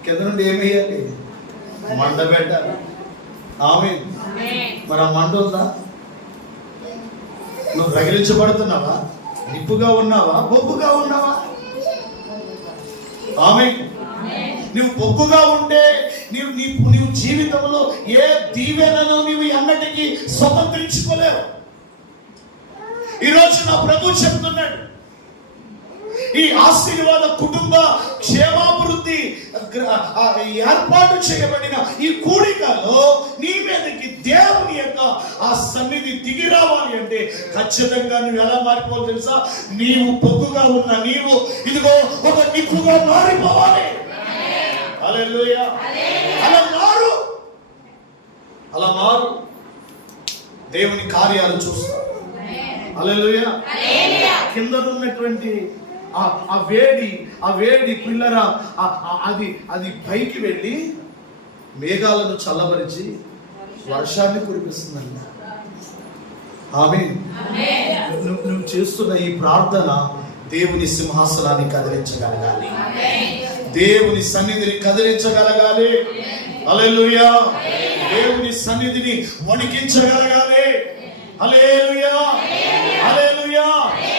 కింద నుండి ఏం వేయాలి? మంట పెట్టాలి. ఆమేన్. మరి ఆ మంట ఉందా? నువ్వు రగిలించబడుతున్నావా? నిప్పుగా ఉన్నావా? బొగ్గుగా ఉన్నావా? ఆమేన్. నువ్వు బొగ్గుగా ఉంటే నీవు జీవితంలో ఏ దీవెనను నీవు అన్నటికీ స్వతంత్రించుకోలేవు. ఈరోజు నా ప్రభు చెప్తున్నాడు, ఈ ఆశీర్వాద కుటుంబ క్షేమాభివృద్ధి ఏర్పాటు చేయబడిన ఈ కూడికలో నీ మీదకి దేవుని యొక్క ఆ సన్నిధి దిగి రావాలి అంటే ఖచ్చితంగా నువ్వు ఎలా మారిపోవాలి తెలుసా? నీవు పొగ్గుగా ఉన్న నీవు ఇదిగో ఒక నిప్పుగా మారిపోవాలి. హల్లెలూయా. అలా మారు. దేవుని కార్యాలు చూస్తా. హల్లెలూయా. కింద ఉన్నటువంటి ఆ వేడి పిల్లరా అది పైకి వెళ్ళి మేఘాలను చల్లబరిచి వర్షాన్ని కురిపిస్తుందండి. ఆమేన్. నువ్వు చేస్తున్న ఈ ప్రార్థన దేవుని సింహాసనాన్ని కదిలించగలగాలి, దేవుని సన్నిధిని కదిలించగలగాలి. హల్లెలూయా. దేవుని సన్నిధిని వణికించగలగాలి. హల్లెలూయా. హల్లెలూయా.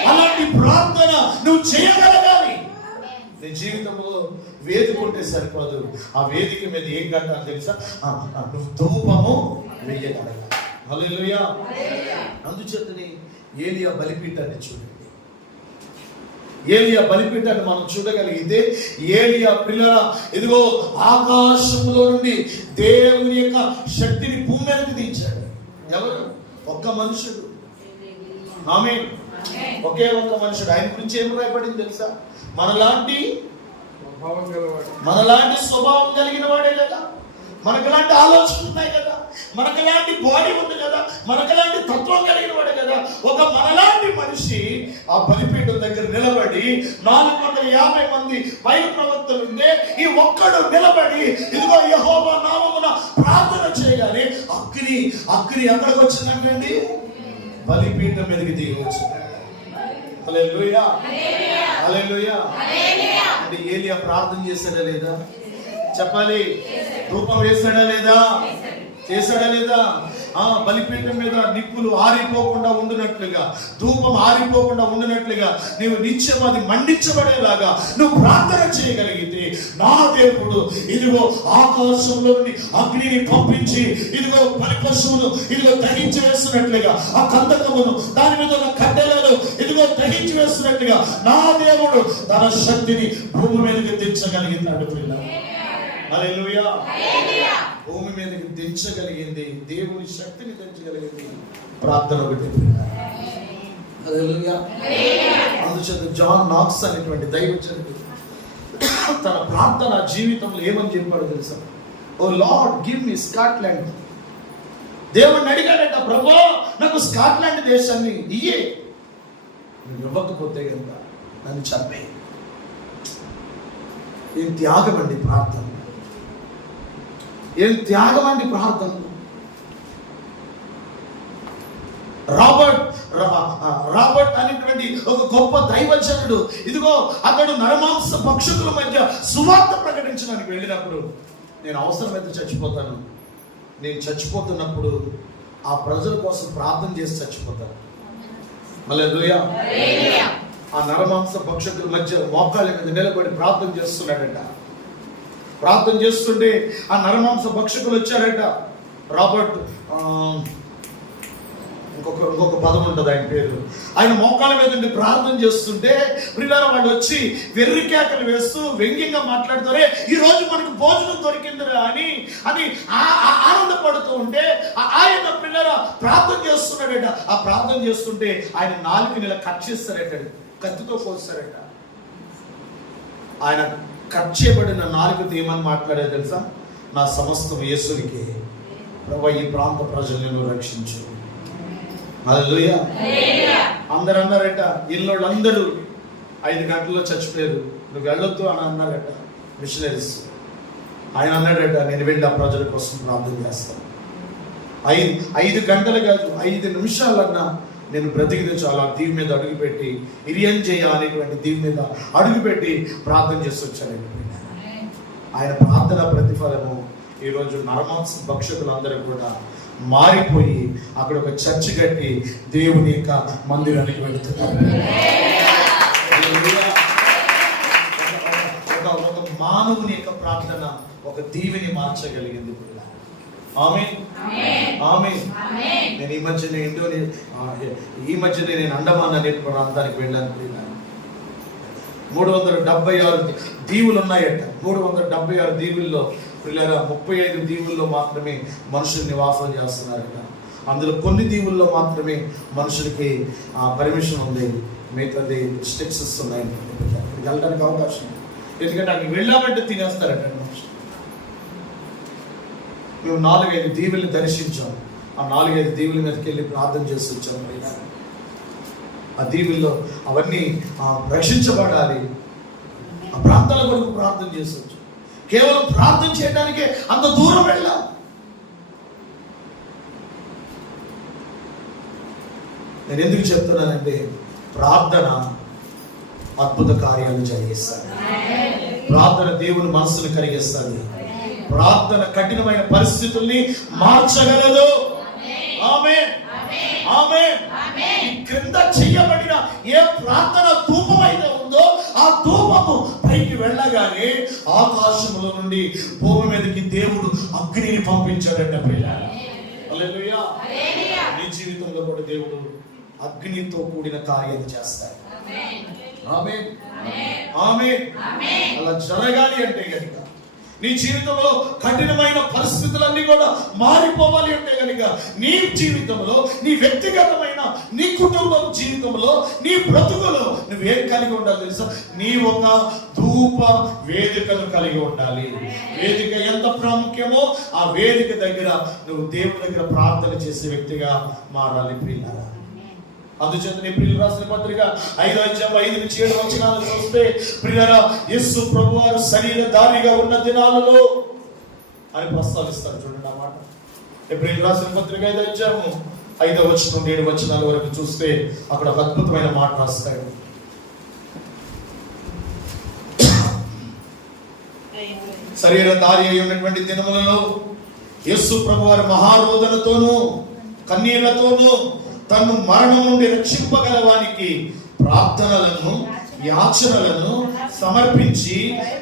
అలాంటి ప్రార్థన నువ్వు చేయగలగాలి. నీ జీవితంలో వేదికుంటే సరిపోదు, ఆ వేదిక మీద ఏం కట్టాలి తెలుసా? నువ్వు ధూపము వేయగలగాలి. హల్లెలూయా. అందుచేతని ఏలియా బలిపీఠాన్ని చూడండి. ఏలియా బలిపీఠాన్ని మనం చూడగలిగితే ఏలియా పిల్లల ఇదిగో ఆకాశంలో నుండి దేవుని యొక్క శక్తిని భూమి మీదకి దించాడు. ఎవరు? ఒక్క మనుషుడు. ఆమేన్. ఒకే ఒక్క మనుషుడు. ఆయన గురించి ఏం రాయబడింది తెలుసా? మనలాంటి స్వభావం కలిగిన వాడే కదా, మనకులాంటి ఆలోచనలు ఉన్నాయి కదా, మనకులాంటి బాడీ ఉంది కదా, మనకులాంటి తత్వం కలిగిన వాడే కదా. ఒక మనలాంటి మనిషి ఆ బలిపీఠం దగ్గర నిలబడి 450 మంది బయలు ప్రవక్తలు ఉంటే ఈ ఒక్కడు నిలబడి ఇదిగో యెహోవా నామమున ప్రార్థన చేయగానే అగ్ని ఎక్కడికి వచ్చిందంటండి? బలిపీఠం మీదకి దిగి వచ్చింది. హల్లెలూయా. హల్లెలూయా. అంటే ఏలియా ప్రార్థన చేశాడా లేదా? చెప్పాలి. ధూపం వేసాడా లేదా? చేశాడా లేదా? బలిపీఠం మీద నిప్పులు ఆరిపోకుండా ఉండినట్లుగా, ధూపం ఆరిపోకుండా ఉండినట్లుగా నీవు నిత్యం అది మండించబడేలాగా నువ్వు ప్రార్థన చేయగలిగితే నా దేవుడు ఇదిగో ఆకాశంలోని అగ్నిని పంపించి ఇదిగో బలిపశువును ఇదిగో దహించి వేస్తున్నట్లుగా, ఆ కందకమును దాని మీద ఉన్న కట్టెలను ఇదిగో దహించి వేస్తున్నట్లుగా నా దేవుడు తన శక్తిని భూమి మీదకి దించగలిగినాడు. పిల్ల హల్లెలూయా. భూమి మీదకి దించగలిగింది, దేవుని శక్తిని దించగలిగింది ప్రార్థన ఒకటి. హల్లెలూయా. అందుచేత జాన్ నాక్స్ అనేటువంటి దైవజనుడు తన ప్రార్థన జీవితంలో ఏమని చెప్పాడు తెలుసా? ఓ లార్డ్ గివ్ మీ స్కాట్లాండ్. దేవుణ్ణి అడిగాడట, ప్రభువా నాకు స్కాట్లాండ్ దేశాన్ని ఇయ్యే, నువ్వు ఇవ్వకపోతే కనుక నన్ను చంపే. ఏం త్యాగం అండి ప్రార్థన, ఏం త్యాగం అండి ప్రార్థన. రాబర్ట్ అనేటువంటి ఒక గొప్ప దైవజనుడు ఇదిగో అతడు నరమాంస భక్షకుల మధ్య సువార్త ప్రకటించడానికి వెళ్ళినప్పుడు, నేను అవసరమైతే చచ్చిపోతాను, నేను చచ్చిపోతున్నప్పుడు ఆ ప్రజల కోసం ప్రార్థన చేసి చచ్చిపోతాను. హల్లెలూయా. ఆ నరమాంస భక్షకుల మధ్య మోకాళ్ళ మీద నిలబడి ప్రార్థన చేస్తున్నాడట. ప్రార్థన చేస్తుంటే ఆ నరమాంస భక్షకులు వచ్చారట. రాబర్ట్ ఇంకొక పదం ఉంటుంది ఆయన పేరు. ఆయన మోకాళ్ళ మీద ఉండి ప్రార్థన చేస్తుంటే ప్రియులారా వాళ్ళు వచ్చి వెర్రి కేకలు వేస్తూ వ్యంగ్యంగా మాట్లాడుతారే, ఈ రోజు మనకు భోజనం దొరికిందిరా అని ఆనందపడుతూ ఉంటే ఆయన ప్రియులారా ప్రార్థన చేస్తున్నాడట. ఆ ప్రార్థన చేస్తుంటే ఆయన నాలుగుని ఇలా కట్ చేస్తారట, కత్తితో కోస్తారట. ఆయన కట్ చేయబడిన నాలుగుతో ఏమని మాట్లాడే తెలుసా? నా సమస్తం యేసునికి, ప్రభువా ఈ ప్రాంత ప్రజలను రక్షించు. హల్లెలూయా. అందరు అన్నారట, ఇల్లోళ్ళందరూ 5 గంటల్లో చచ్చిపోయారు, నువ్వు వెళ్ళొద్దు అని అన్నారట మిషనరీస్. ఆయన అన్నాడట, నేను వెళ్ళి ఆ ప్రజల కోసం ప్రార్థన చేస్తాను. 5 గంటలు కాదు, 5 నిమిషాలన్నా నేను బ్రతికితే చాలా దీవి మీద అడుగుపెట్టి ఇరియంజయ అనేటువంటి దీవి మీద అడుగుపెట్టి ప్రార్థన చేసి వచ్చాను. ఆయన ప్రార్థన ప్రతిఫలము ఈరోజు నరమాంస భక్షకులందరూ కూడా మారిపోయి అక్కడ ఒక చర్చ్ కట్టి దేవుని యొక్క మందిరానికి వెళుతున్నారు. ఒక మానవుని యొక్క ప్రార్థన ఒక దీవిని మార్చగలిగింది. ఆమేన్, ఆమేన్. నేను ఈ మధ్యనే నేను అండమాన్ అనే ప్రాంతానికి వెళ్ళాను. 376 దీవులు ఉన్నాయట. 376 దీవుల్లో పిల్లరా 35 దీవుల్లో మాత్రమే మనుషులు నివాసం చేస్తున్నారట. అందులో కొన్ని దీవుల్లో మాత్రమే మనుషులకి పర్మిషన్ ఉంది, మిగతాది రిస్ట్రిక్షన్స్ ఉన్నాయి. వెళ్ళడానికి అవకాశం, ఎందుకంటే అక్కడికి వెళ్ళామంటే తినేస్తారట మనుషులు. మేము 4-5 దీవుల్ని దర్శించాం. ఆ 4-5 దీవుల మీదకి వెళ్ళి ప్రార్థన చేసి వచ్చాం. ఆ దీవుల్లో అవన్నీ రక్షించబడాలి, ఆ ప్రాంతాల కొరకు ప్రార్థన చేసి వచ్చాం. కేవలం ప్రార్థన చేయడానికే అంత దూరం వెళ్ళాం. నేను ఎందుకు చెప్తున్నానంటే ప్రార్థన అద్భుత కార్యాలు జరిగిస్తుంది. ప్రార్థన దేవుని మనసును కరిగిస్తుంది. ప్రార్థన కఠినమైన పరిస్థితుల్ని మార్చగలదు. ఆమేన్, ఆమేన్. క్రింద చేయబడిన ఏ ప్రార్థన ధూపం అయితే ఉందో ఆ ధూపము పైకి వెళ్ళగానే ఆకాశములో నుండి భూమి మీదకి దేవుడు అగ్నిని పంపించాడంట. హల్లెలూయా. నీ జీవితంలో కూడా దేవుడు అగ్నితో కూడిన కార్యాలు చేస్తాడు. ఆమేన్, ఆమేన్. అలా జరగాలి అంటే కనుక నీ జీవితంలో కఠినమైన పరిస్థితులన్నీ కూడా మారిపోవాలి అంటే కనుక నీ జీవితంలో, నీ వ్యక్తిగతమైన, నీ కుటుంబం జీవితంలో, నీ బ్రతుకులో నువ్వేం కలిగి ఉండాలి తెలుసా? నీ ఒక ధూప వేదికను కలిగి ఉండాలి. వేదిక ఎంత ప్రాముఖ్యమో ఆ వేదిక దగ్గర నువ్వు దేవుని దగ్గర ప్రార్థన చేసే వ్యక్తిగా మారాలి ప్రియులారా. అందుచేత ప్రియులు రాసిన పత్రిక 5:5-7 చూస్తే ప్రియులారా, యేసు ప్రభువారు శరీరధారిగా ఉన్న దినాలలో అని ప్రస్తావిస్తారు. చూడండి ఆ మాట. ప్రియులు రాసిన పత్రిక 5:5-7 వరకు చూస్తే అక్కడ ఒక అద్భుతమైన మాట రాస్తాడు. శరీరధారి అయి ఉన్నటువంటి దినములలో యేసు ప్రభువారు మహారోదనతోనూ కన్నీళ్లతోనూ తను మరణం నుండి రక్షింపగలవానికి ప్రార్థనలను, యాచనలను సమర్పించి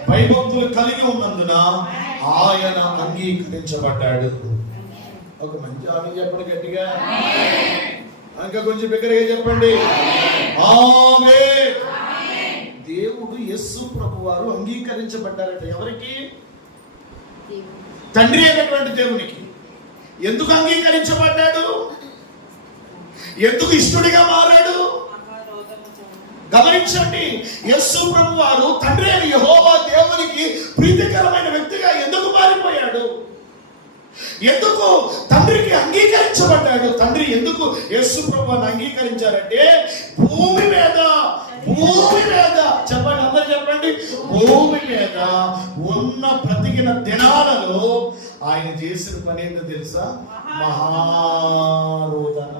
భయభక్తులు కలిగి ఉన్నందున ఆయన అంగీకరించబడ్డాడు. ఒక మంచి ఆమె చెప్పండి గట్టిగా, ఇంకా కొంచెం బిగ్గరగా చెప్పండి. ఆమేన్. దేవుడు యేసు ప్రభువారు అంగీకరించబడ్డారట. ఎవరికి? తండ్రి అయినటువంటి దేవునికి. ఎందుకు అంగీకరించబడ్డాడు? ఎందుకు ఇష్టడిగా మారాడు? గమనించండి. యేసు ప్రభువారు తండ్రి అయిన యెహోవా దేవునికి ప్రీతికరమైన వ్యక్తిగా ఎందుకు మారిపోయాడు? ఎందుకు తండ్రికి అంగీకరించబడ్డాడు? తండ్రి ఎందుకు యేసు ప్రభువుని అంగీకరించారంటే భూమి మీద చెప్పండి, అందరూ చెప్పండి, భూమి మీద ఉన్న బ్రతికిన దినాలలో ఆయన చేసిన పని ఏంటో తెలుసా? మహారోదన.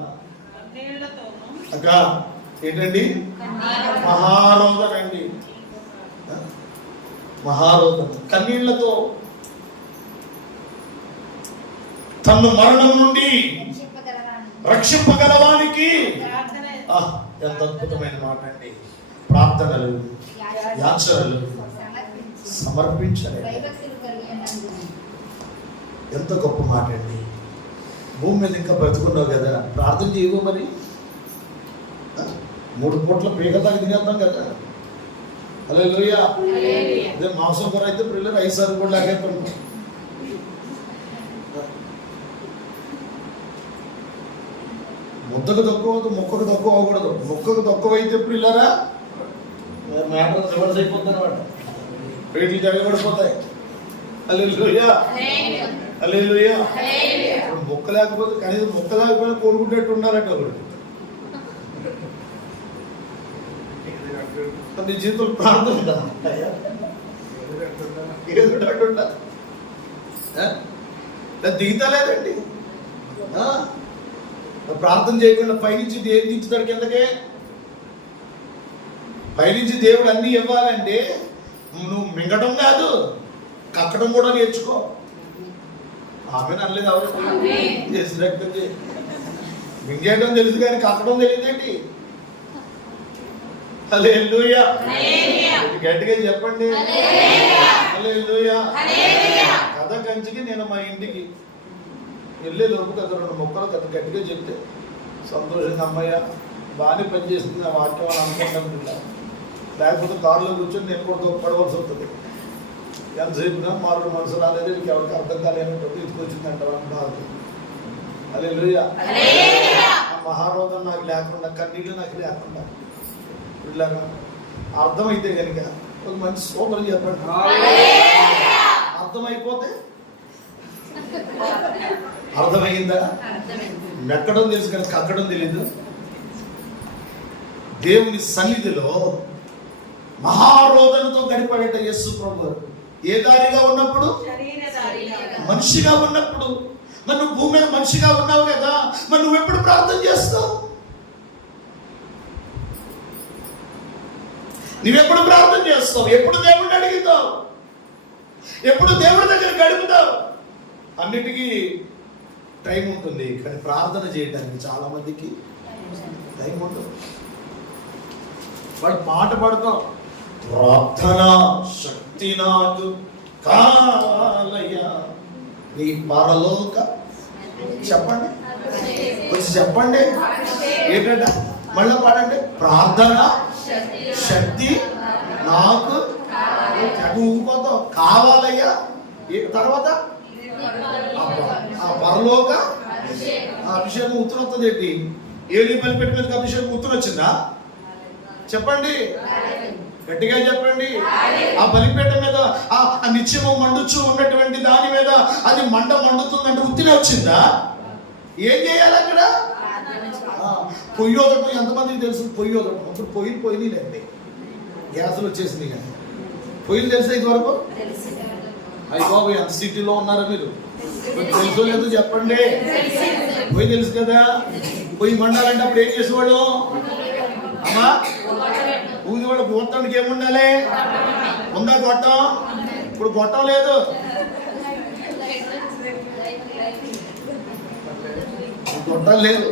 అక్క ఏంటండి? మహారోదన అండి. మహారోదన కన్నీళ్లతో తను మరణం నుండి రక్షింపగలవానికి. ఎంత అద్భుతమైన మాట అండి. ప్రార్థనలు, యాచనలు సమర్పించాలి. ఎంత గొప్ప మాట అండి. భూమి మీద ఇంకా బ్రతుకున్నావు కదా, ప్రార్థన చేయవు మరి. 3 పూట్ల పీక దాకా తినేద్దాం కదా. హల్లెలూయా. అదే మాంసం కూర అయితే పిల్లలు 5 సార్లు కూడా లాగేస్తాం. ముద్దకు తక్కువ, మొక్కకు తక్కువ అవ్వకూడదు. మొక్కకు తక్కువ అయితే పిల్లరా మ్యాటర్ రివర్స్ అయిపోతుంది అనమాట. పేట్లు జరగబడిపోతాయి. హల్లెలూయా. హల్లెలూయా. ఇప్పుడు మొక్క లేకపోతే కనీసం మొక్క లేకపోయినా కోరుకుంటేట్టు ఉండాలంటే ఒకటి. నీ జీవితంలో ప్రార్థన ఉందా? దిగుతా లేదండి. ప్రార్థన చేయకుండా పైనుంచి దేవుడు దించుతాడు కిందకే. పైనుంచి దేవుడు అన్ని ఇవ్వాలంటే నువ్వు మింగటం కాదు, కక్కడం కూడా నేర్చుకో. ఆమె అనలేదు ఎవరు చేసినట్టు. మింగేయడం తెలుసు కానీ కక్కడం తెలియదేంటి? హల్లెలూయా. గట్టిగా చెప్పండి. హల్లెలూయా. కథ కంచికి నేను మా ఇంటికి వెళ్ళే లోపు కదా 2 మొక్కలు కథ గట్టిగా చెప్తే సంతోషంగా అమ్మయ్య బాగానే పనిచేస్తుంది ఆ వాక్యం అని అనుకుంటాను. లేకపోతే కారులో కూర్చొని నేను కూడా పడవలసి వస్తుంది. ఎంతసేపుగా మారుడు మనసు రాలేదు, నీకు ఎవరికి అర్థం కాలేనట్టు తీసుకొచ్చిందంటారు అని బాధ. హల్లెలూయా. ఆ మహారోగం నాకు లేకుండా, కన్నీళ్ళు నాకు లేకుండా ఇలాగా అర్థమైతే కనుక ఒక మంచి సూపర్ చెప్పండి. అర్థమైపోతే అర్థమైందా? మెక్కడం తెలుసు కానీ కక్కడం తెలీదు. దేవుని సన్నిధిలో మహారోదనతో గడిపాడట యేసు ప్రభు. ఏ దారిగా ఉన్నప్పుడు? మనిషిగా ఉన్నప్పుడు. మరి నువ్వు భూమి మీద మనిషిగా ఉన్నావు కదా, మరి నువ్వు ఎప్పుడు ప్రార్థన చేస్తావు? నువ్వెప్పుడు ప్రార్థన చేస్తావు? ఎప్పుడు దేవుడిని అడుగుతావు? ఎప్పుడు దేవుడి దగ్గర గడుపుతావు? అన్నిటికీ టైం ఉంటుంది, కానీ ప్రార్థన చేయడానికి చాలా మందికి టైం ఉండదు. వాడు పాట పాడతాం, ప్రార్థన శక్తి నాకు కాలయ్యా నీ పరలోక. చెప్పండి, కొంచెం చెప్పండి ఏంటంట, మళ్ళీ పాడండి. ప్రార్థన శక్తి నాకు ఊగిపోతావు కావాలయ్యా. తర్వాత ఆ పరలోక అభిషేకం ఉత్తరొస్తుంది ఏంటి? ఏలి బలిపీఠం మీద అభిషేకం ఉత్తరొచ్చిందా? చెప్పండి, గట్టిగా చెప్పండి. ఆ బలిపీఠం మీద ఆ నిత్యము మండుచు ఉన్నటువంటి దాని మీద అది మండుతుందంటే ఉత్తినే వచ్చిందా? ఏం చేయాలి అక్కడ? పొయ్యి ఒకటం ఎంతమందికి తెలుసు? పొయ్యి ఒకటం. ఇప్పుడు పొయ్యి లేండి, గ్యాసులు వచ్చేసింది. కానీ పొయ్యిలు తెలుసా ఇది వరకు? అయ్యి బాబు ఎంత సిటీలో ఉన్నారా మీరు? తెలుసో లేదో చెప్పండి. పొయ్యి తెలుసు కదా. పొయ్యి మండాలంటే అప్పుడు ఏం చేసేవాడు? అమ్మా ఊదివాడు గోత్తానికి ఏముండాలి? ఉందా గొట్టం? ఇప్పుడు గొట్టం లేదు. గొట్టం లేదు.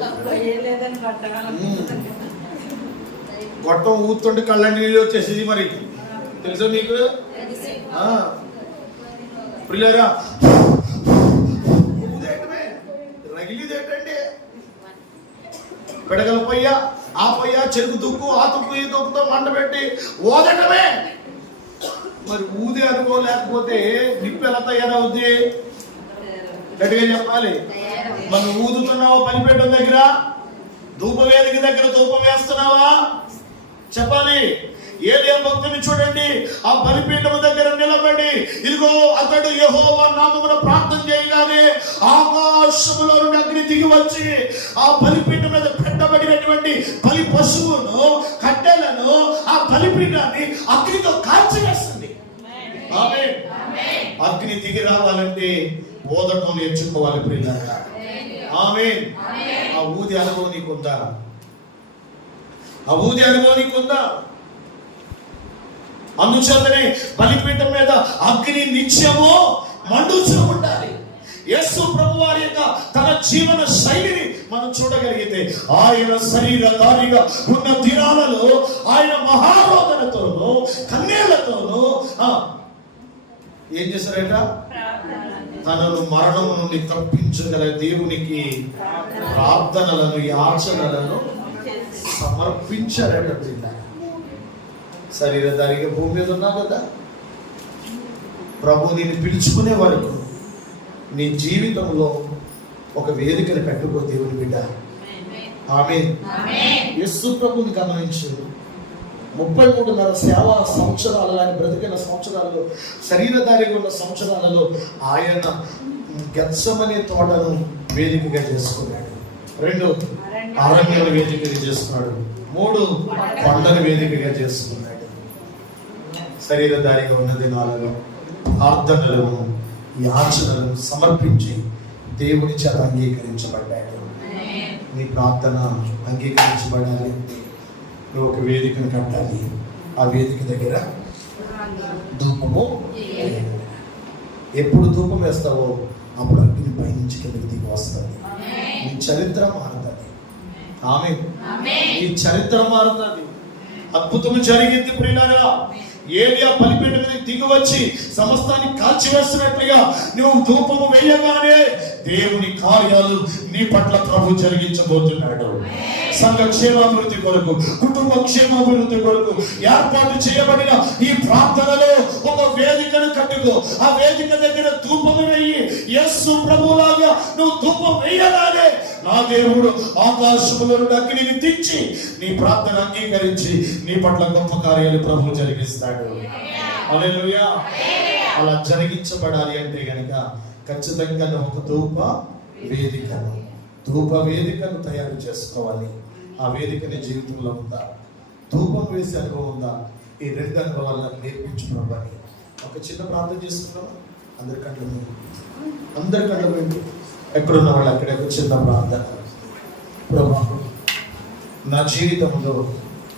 గొట్టం ఊతుంటే కళ్ళ నీళ్ళు వచ్చేసేది. మరి తెలుసా మీకు? పిల్లరా రగిలిదేటండి పెడగల పొయ్య, ఆ పొయ్య చెరుకు దుక్కు, ఆ తుక్కు ఈ దుక్కుతో మంట పెట్టి ఓదటమే. మరి ఊది అనుకోలేకపోతే నిప్పు ఎలా తయారవుద్ది? గట్టిగా చెప్పాలి. మనం ఊదుతున్నావా? పనిపేట దగ్గర ధూపవేదిక దగ్గర ధూపం వేస్తున్నావా? చెప్పాలి. ఏలియా భక్తుని చూడండి, ఆ బలిపీఠం దగ్గర నిలబడి ఇదిగో అతడు యెహోవా నామమున ప్రార్థన చేయగానే ఆకాశములో నుండి అగ్ని దిగి వచ్చి ఆ బలిపీఠం మీద పెట్టబడినటువంటి బలి పశువును, కట్టెలను, ఆ బలిపీఠాన్ని అగ్నితో కాల్చివేస్తుంది. ఆమేన్. అగ్ని దిగి రావాలంటే ఓదటం నేర్చుకోవాలి ప్రియులారా. ఆమేన్. ఆ ఊది అనుభవం నీకుందా? ఆ ఊది అనుభవం నీకుందా? అందుచేతనే బలిపీఠం మీద అగ్ని నిత్యము మండుచూ ఉండాలి. యేసు ప్రభువారి యొక్క తన జీవన శైలిని మనం చూడగలిగితే ఆయన శరీరధారిగా ఉన్న దినాలలో ఆయన మహారోదనతోనూ కన్నీళ్లతోనూ ఏం చేశారట? తనను మరణం నుండి తప్పించగల దేవునికి ప్రార్థనలను యాచనలను సమర్పించారట పిల్ల. శరీరధారిగా భూమి మీద ఉన్నా కదా, ప్రభు నిన్ను పిలుచుకునే వరకు నీ జీవితంలో ఒక వేదికను కట్టుకో దేవుని బిడ్డ. ఆమేన్. యేసు ప్రభుని గమనించు. 33.5 సేవా సంవత్సరాలు ఆయన బ్రతికిన సంవత్సరాలలో, శరీరధారిగా ఉన్న సంవత్సరాలలో ఆయన గెత్సెమనే తోటను వేదికగా చేసుకున్నాడు. 2 అరణ్యాల వేదికగా చేసుకున్నాడు. 3 కొండను వేదికగా చేసుకున్నాడు. శరీరధారిగా ఉన్న దినాలలో ప్రార్థనలను యాచనలను సమర్పించి దేవుని చేత అంగీకరించబడ్డాడు. నీ ప్రార్థన అంగీకరించబడాలి. నువ్వు ఒక వేదికను కట్టాలి. ఆ వేదిక దగ్గర ధూపము. ఎప్పుడు ధూపం వేస్తావో అప్పుడు అగ్ని పైనుంచి కిందకి దిగి వస్తుంది. నీ చరిత్ర మారుతుంది. ఆమేన్. నీ చరిత్ర మారుతుంది. అద్భుతం జరిగింది ప్రియులారా. ఏలియా బలిపీఠం మీద దిగి వచ్చి సమస్తాన్ని కాల్చివేస్తున్నట్లుగా నువ్వు ధూపము వేయగానే దేవుని కార్యాలు నీ పట్ల ప్రభు జరిగించబోతున్నాడు. సంఘ క్షేమాభివృద్ధి కొరకు, కుటుంబ క్షేమాభివృద్ధి కొరకు ఏర్పాటు చేయబడిన ఈ ప్రార్థనలో ఒక వేదికను కట్టుకో. ఆ వేదిక దగ్గర ధూపము వేయి. యేసు ప్రభువులాగా నువ్వు ధూపం వేయగానే నా దేవుడు ఆకాశములో నుండి అగ్నిని దించి నీ ప్రార్థన అంగీకరించి నీ పట్ల గొప్ప కార్యాలు ప్రభు జరిగిస్తాడు. హల్లెలూయా. అలా జరిగించబడాలి అంటే గనక ఖచ్చితంగా ఒక ధూప వేదికను తయారు చేసుకోవాలి. ఆ వేదిక నీ జీవితంలో ఉందా? ధూపం వేసే అనుభవం ఉందా? ఈ 2 అనుభవాలను నేర్పించుకోవాలి. ఒక చిన్న ప్రార్థన చేసుకున్నావా? అందరి కళ్ళు వెండి. ఎక్కడున్న వాళ్ళు అక్కడే ఒక చిన్న ప్రార్థన. ప్రభా, నా జీవితంలో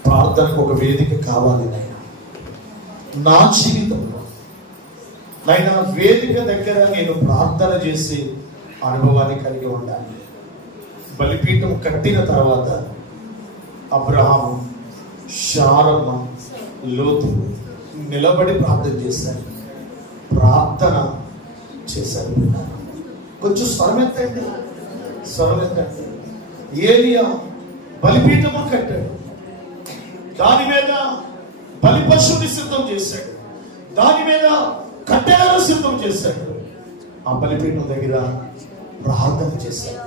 ప్రార్థనకు ఒక వేదిక కావాలి నాయన. నా జీవితంలో నాయన వేదిక దగ్గర నేను ప్రార్థన చేసి అనుభవాన్ని కలిగి ఉండాలి. బలిపీఠం కట్టిన తర్వాత అబ్రహాము, శారమ్మ, లోతు నిలబడి ప్రార్థన చేశారు. ప్రార్థన చేశారు. కొంచెం స్వరమెత్తండి. ఏలియా బలిపీఠము కట్టాడు. దాని మీద బలి పశువుని సిద్ధం చేశాడు. దాని మీద కట్టెలను సిద్ధం చేశాడు. ఆ బలిపీఠం దగ్గర ప్రార్థన చేశాడు.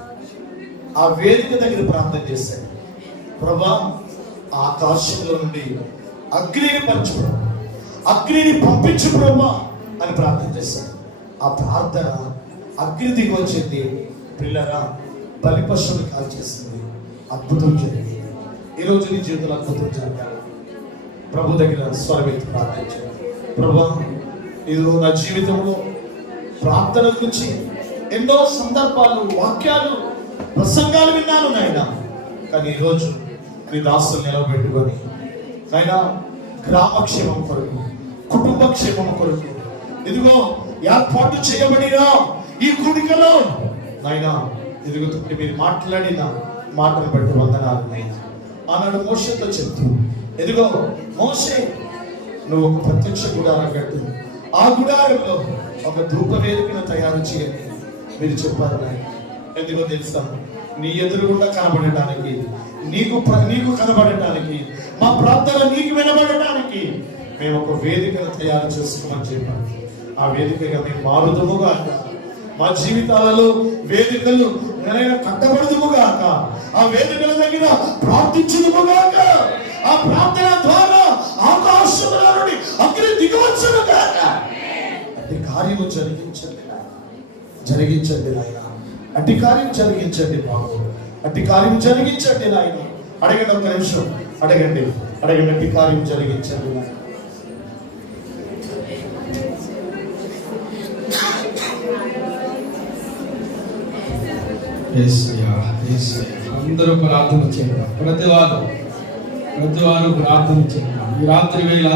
ఆ వేదిక దగ్గర ప్రార్థన చేశాడు. ప్రభా, ఆకాశంలో నుండి అగ్నిని పంచు, అగ్నిని పంపించు ప్రభా అని ప్రార్థన చేశాడు. ఆ ప్రార్థన అగ్ని దిగి వచ్చింది. పిల్లరా, బలి పశువుని కాల్చేసింది. అద్భుతం జరిగింది. ఈరోజు నీ జీవితంలో అద్భుతం జరగాలి. ప్రభు దగ్గర స్వరమెత్తి ప్రార్థించాడు. ప్రభా, ఇది నా జీవితంలో ప్రార్థన గురించి ఎన్నో సందర్భాలు, వాక్యాలు, ప్రసంగాలు విన్నాను నాయన. కానీ ఈరోజు నీ దాసులు నిలబెట్టుకొని నాయన గ్రామక్షేమం కొరకు, కుటుంబ క్షేమం కొరకు ఇదిగో ఏర్పాటు చేయబడిన ఈ కూడికలో నాయన ఇదిగో మీరు మాట్లాడిన మాటను బట్టి వందనాలు నాయన. ఆనాడు మోషేతో చెప్తూ, ఇదిగో మోషే, నువ్వు ఒక ప్రత్యక్ష గుడారం కట్టు, ఆ గుడారంలో ఒక ధూప వేదికను తయారు చేయండి మీరు చెప్పారు నాయన. ఎందుకో తెలుసా? నీ ఎదురుగుండా కనబడటానికి, నీకు కనబడటానికి, మా ప్రార్థన నీకు వినబడటానికి మేము ఒక వేదికను తయారు చేసుకోమని చెప్పాను. ఆ వేదికగా మేము మారుదుముగాక, మా జీవితాలలో వేదికలు కట్టబడుదుముగాక, ఆ వేదికల దగ్గర ప్రార్థించుదుముగాక, ఆ ప్రార్థన ద్వారా ఆకాశముల నుండి అగ్ని దిగవచ్చునుగాక. అట్టి కార్యము జరిగించండి నాయన. అట్టి కార్యం జరిగించండి బాబు. అట్టి కార్యం జరిగించండి నాయన. అడగండి, ఒక నిమిషం అడగండి. అట్టి కార్యం జరిగించండి నాయన. అందరూ ప్రార్థన చేయాలి. ప్రతి వారు ప్రార్థన చేయాలి. ఈ రాత్రి వేళ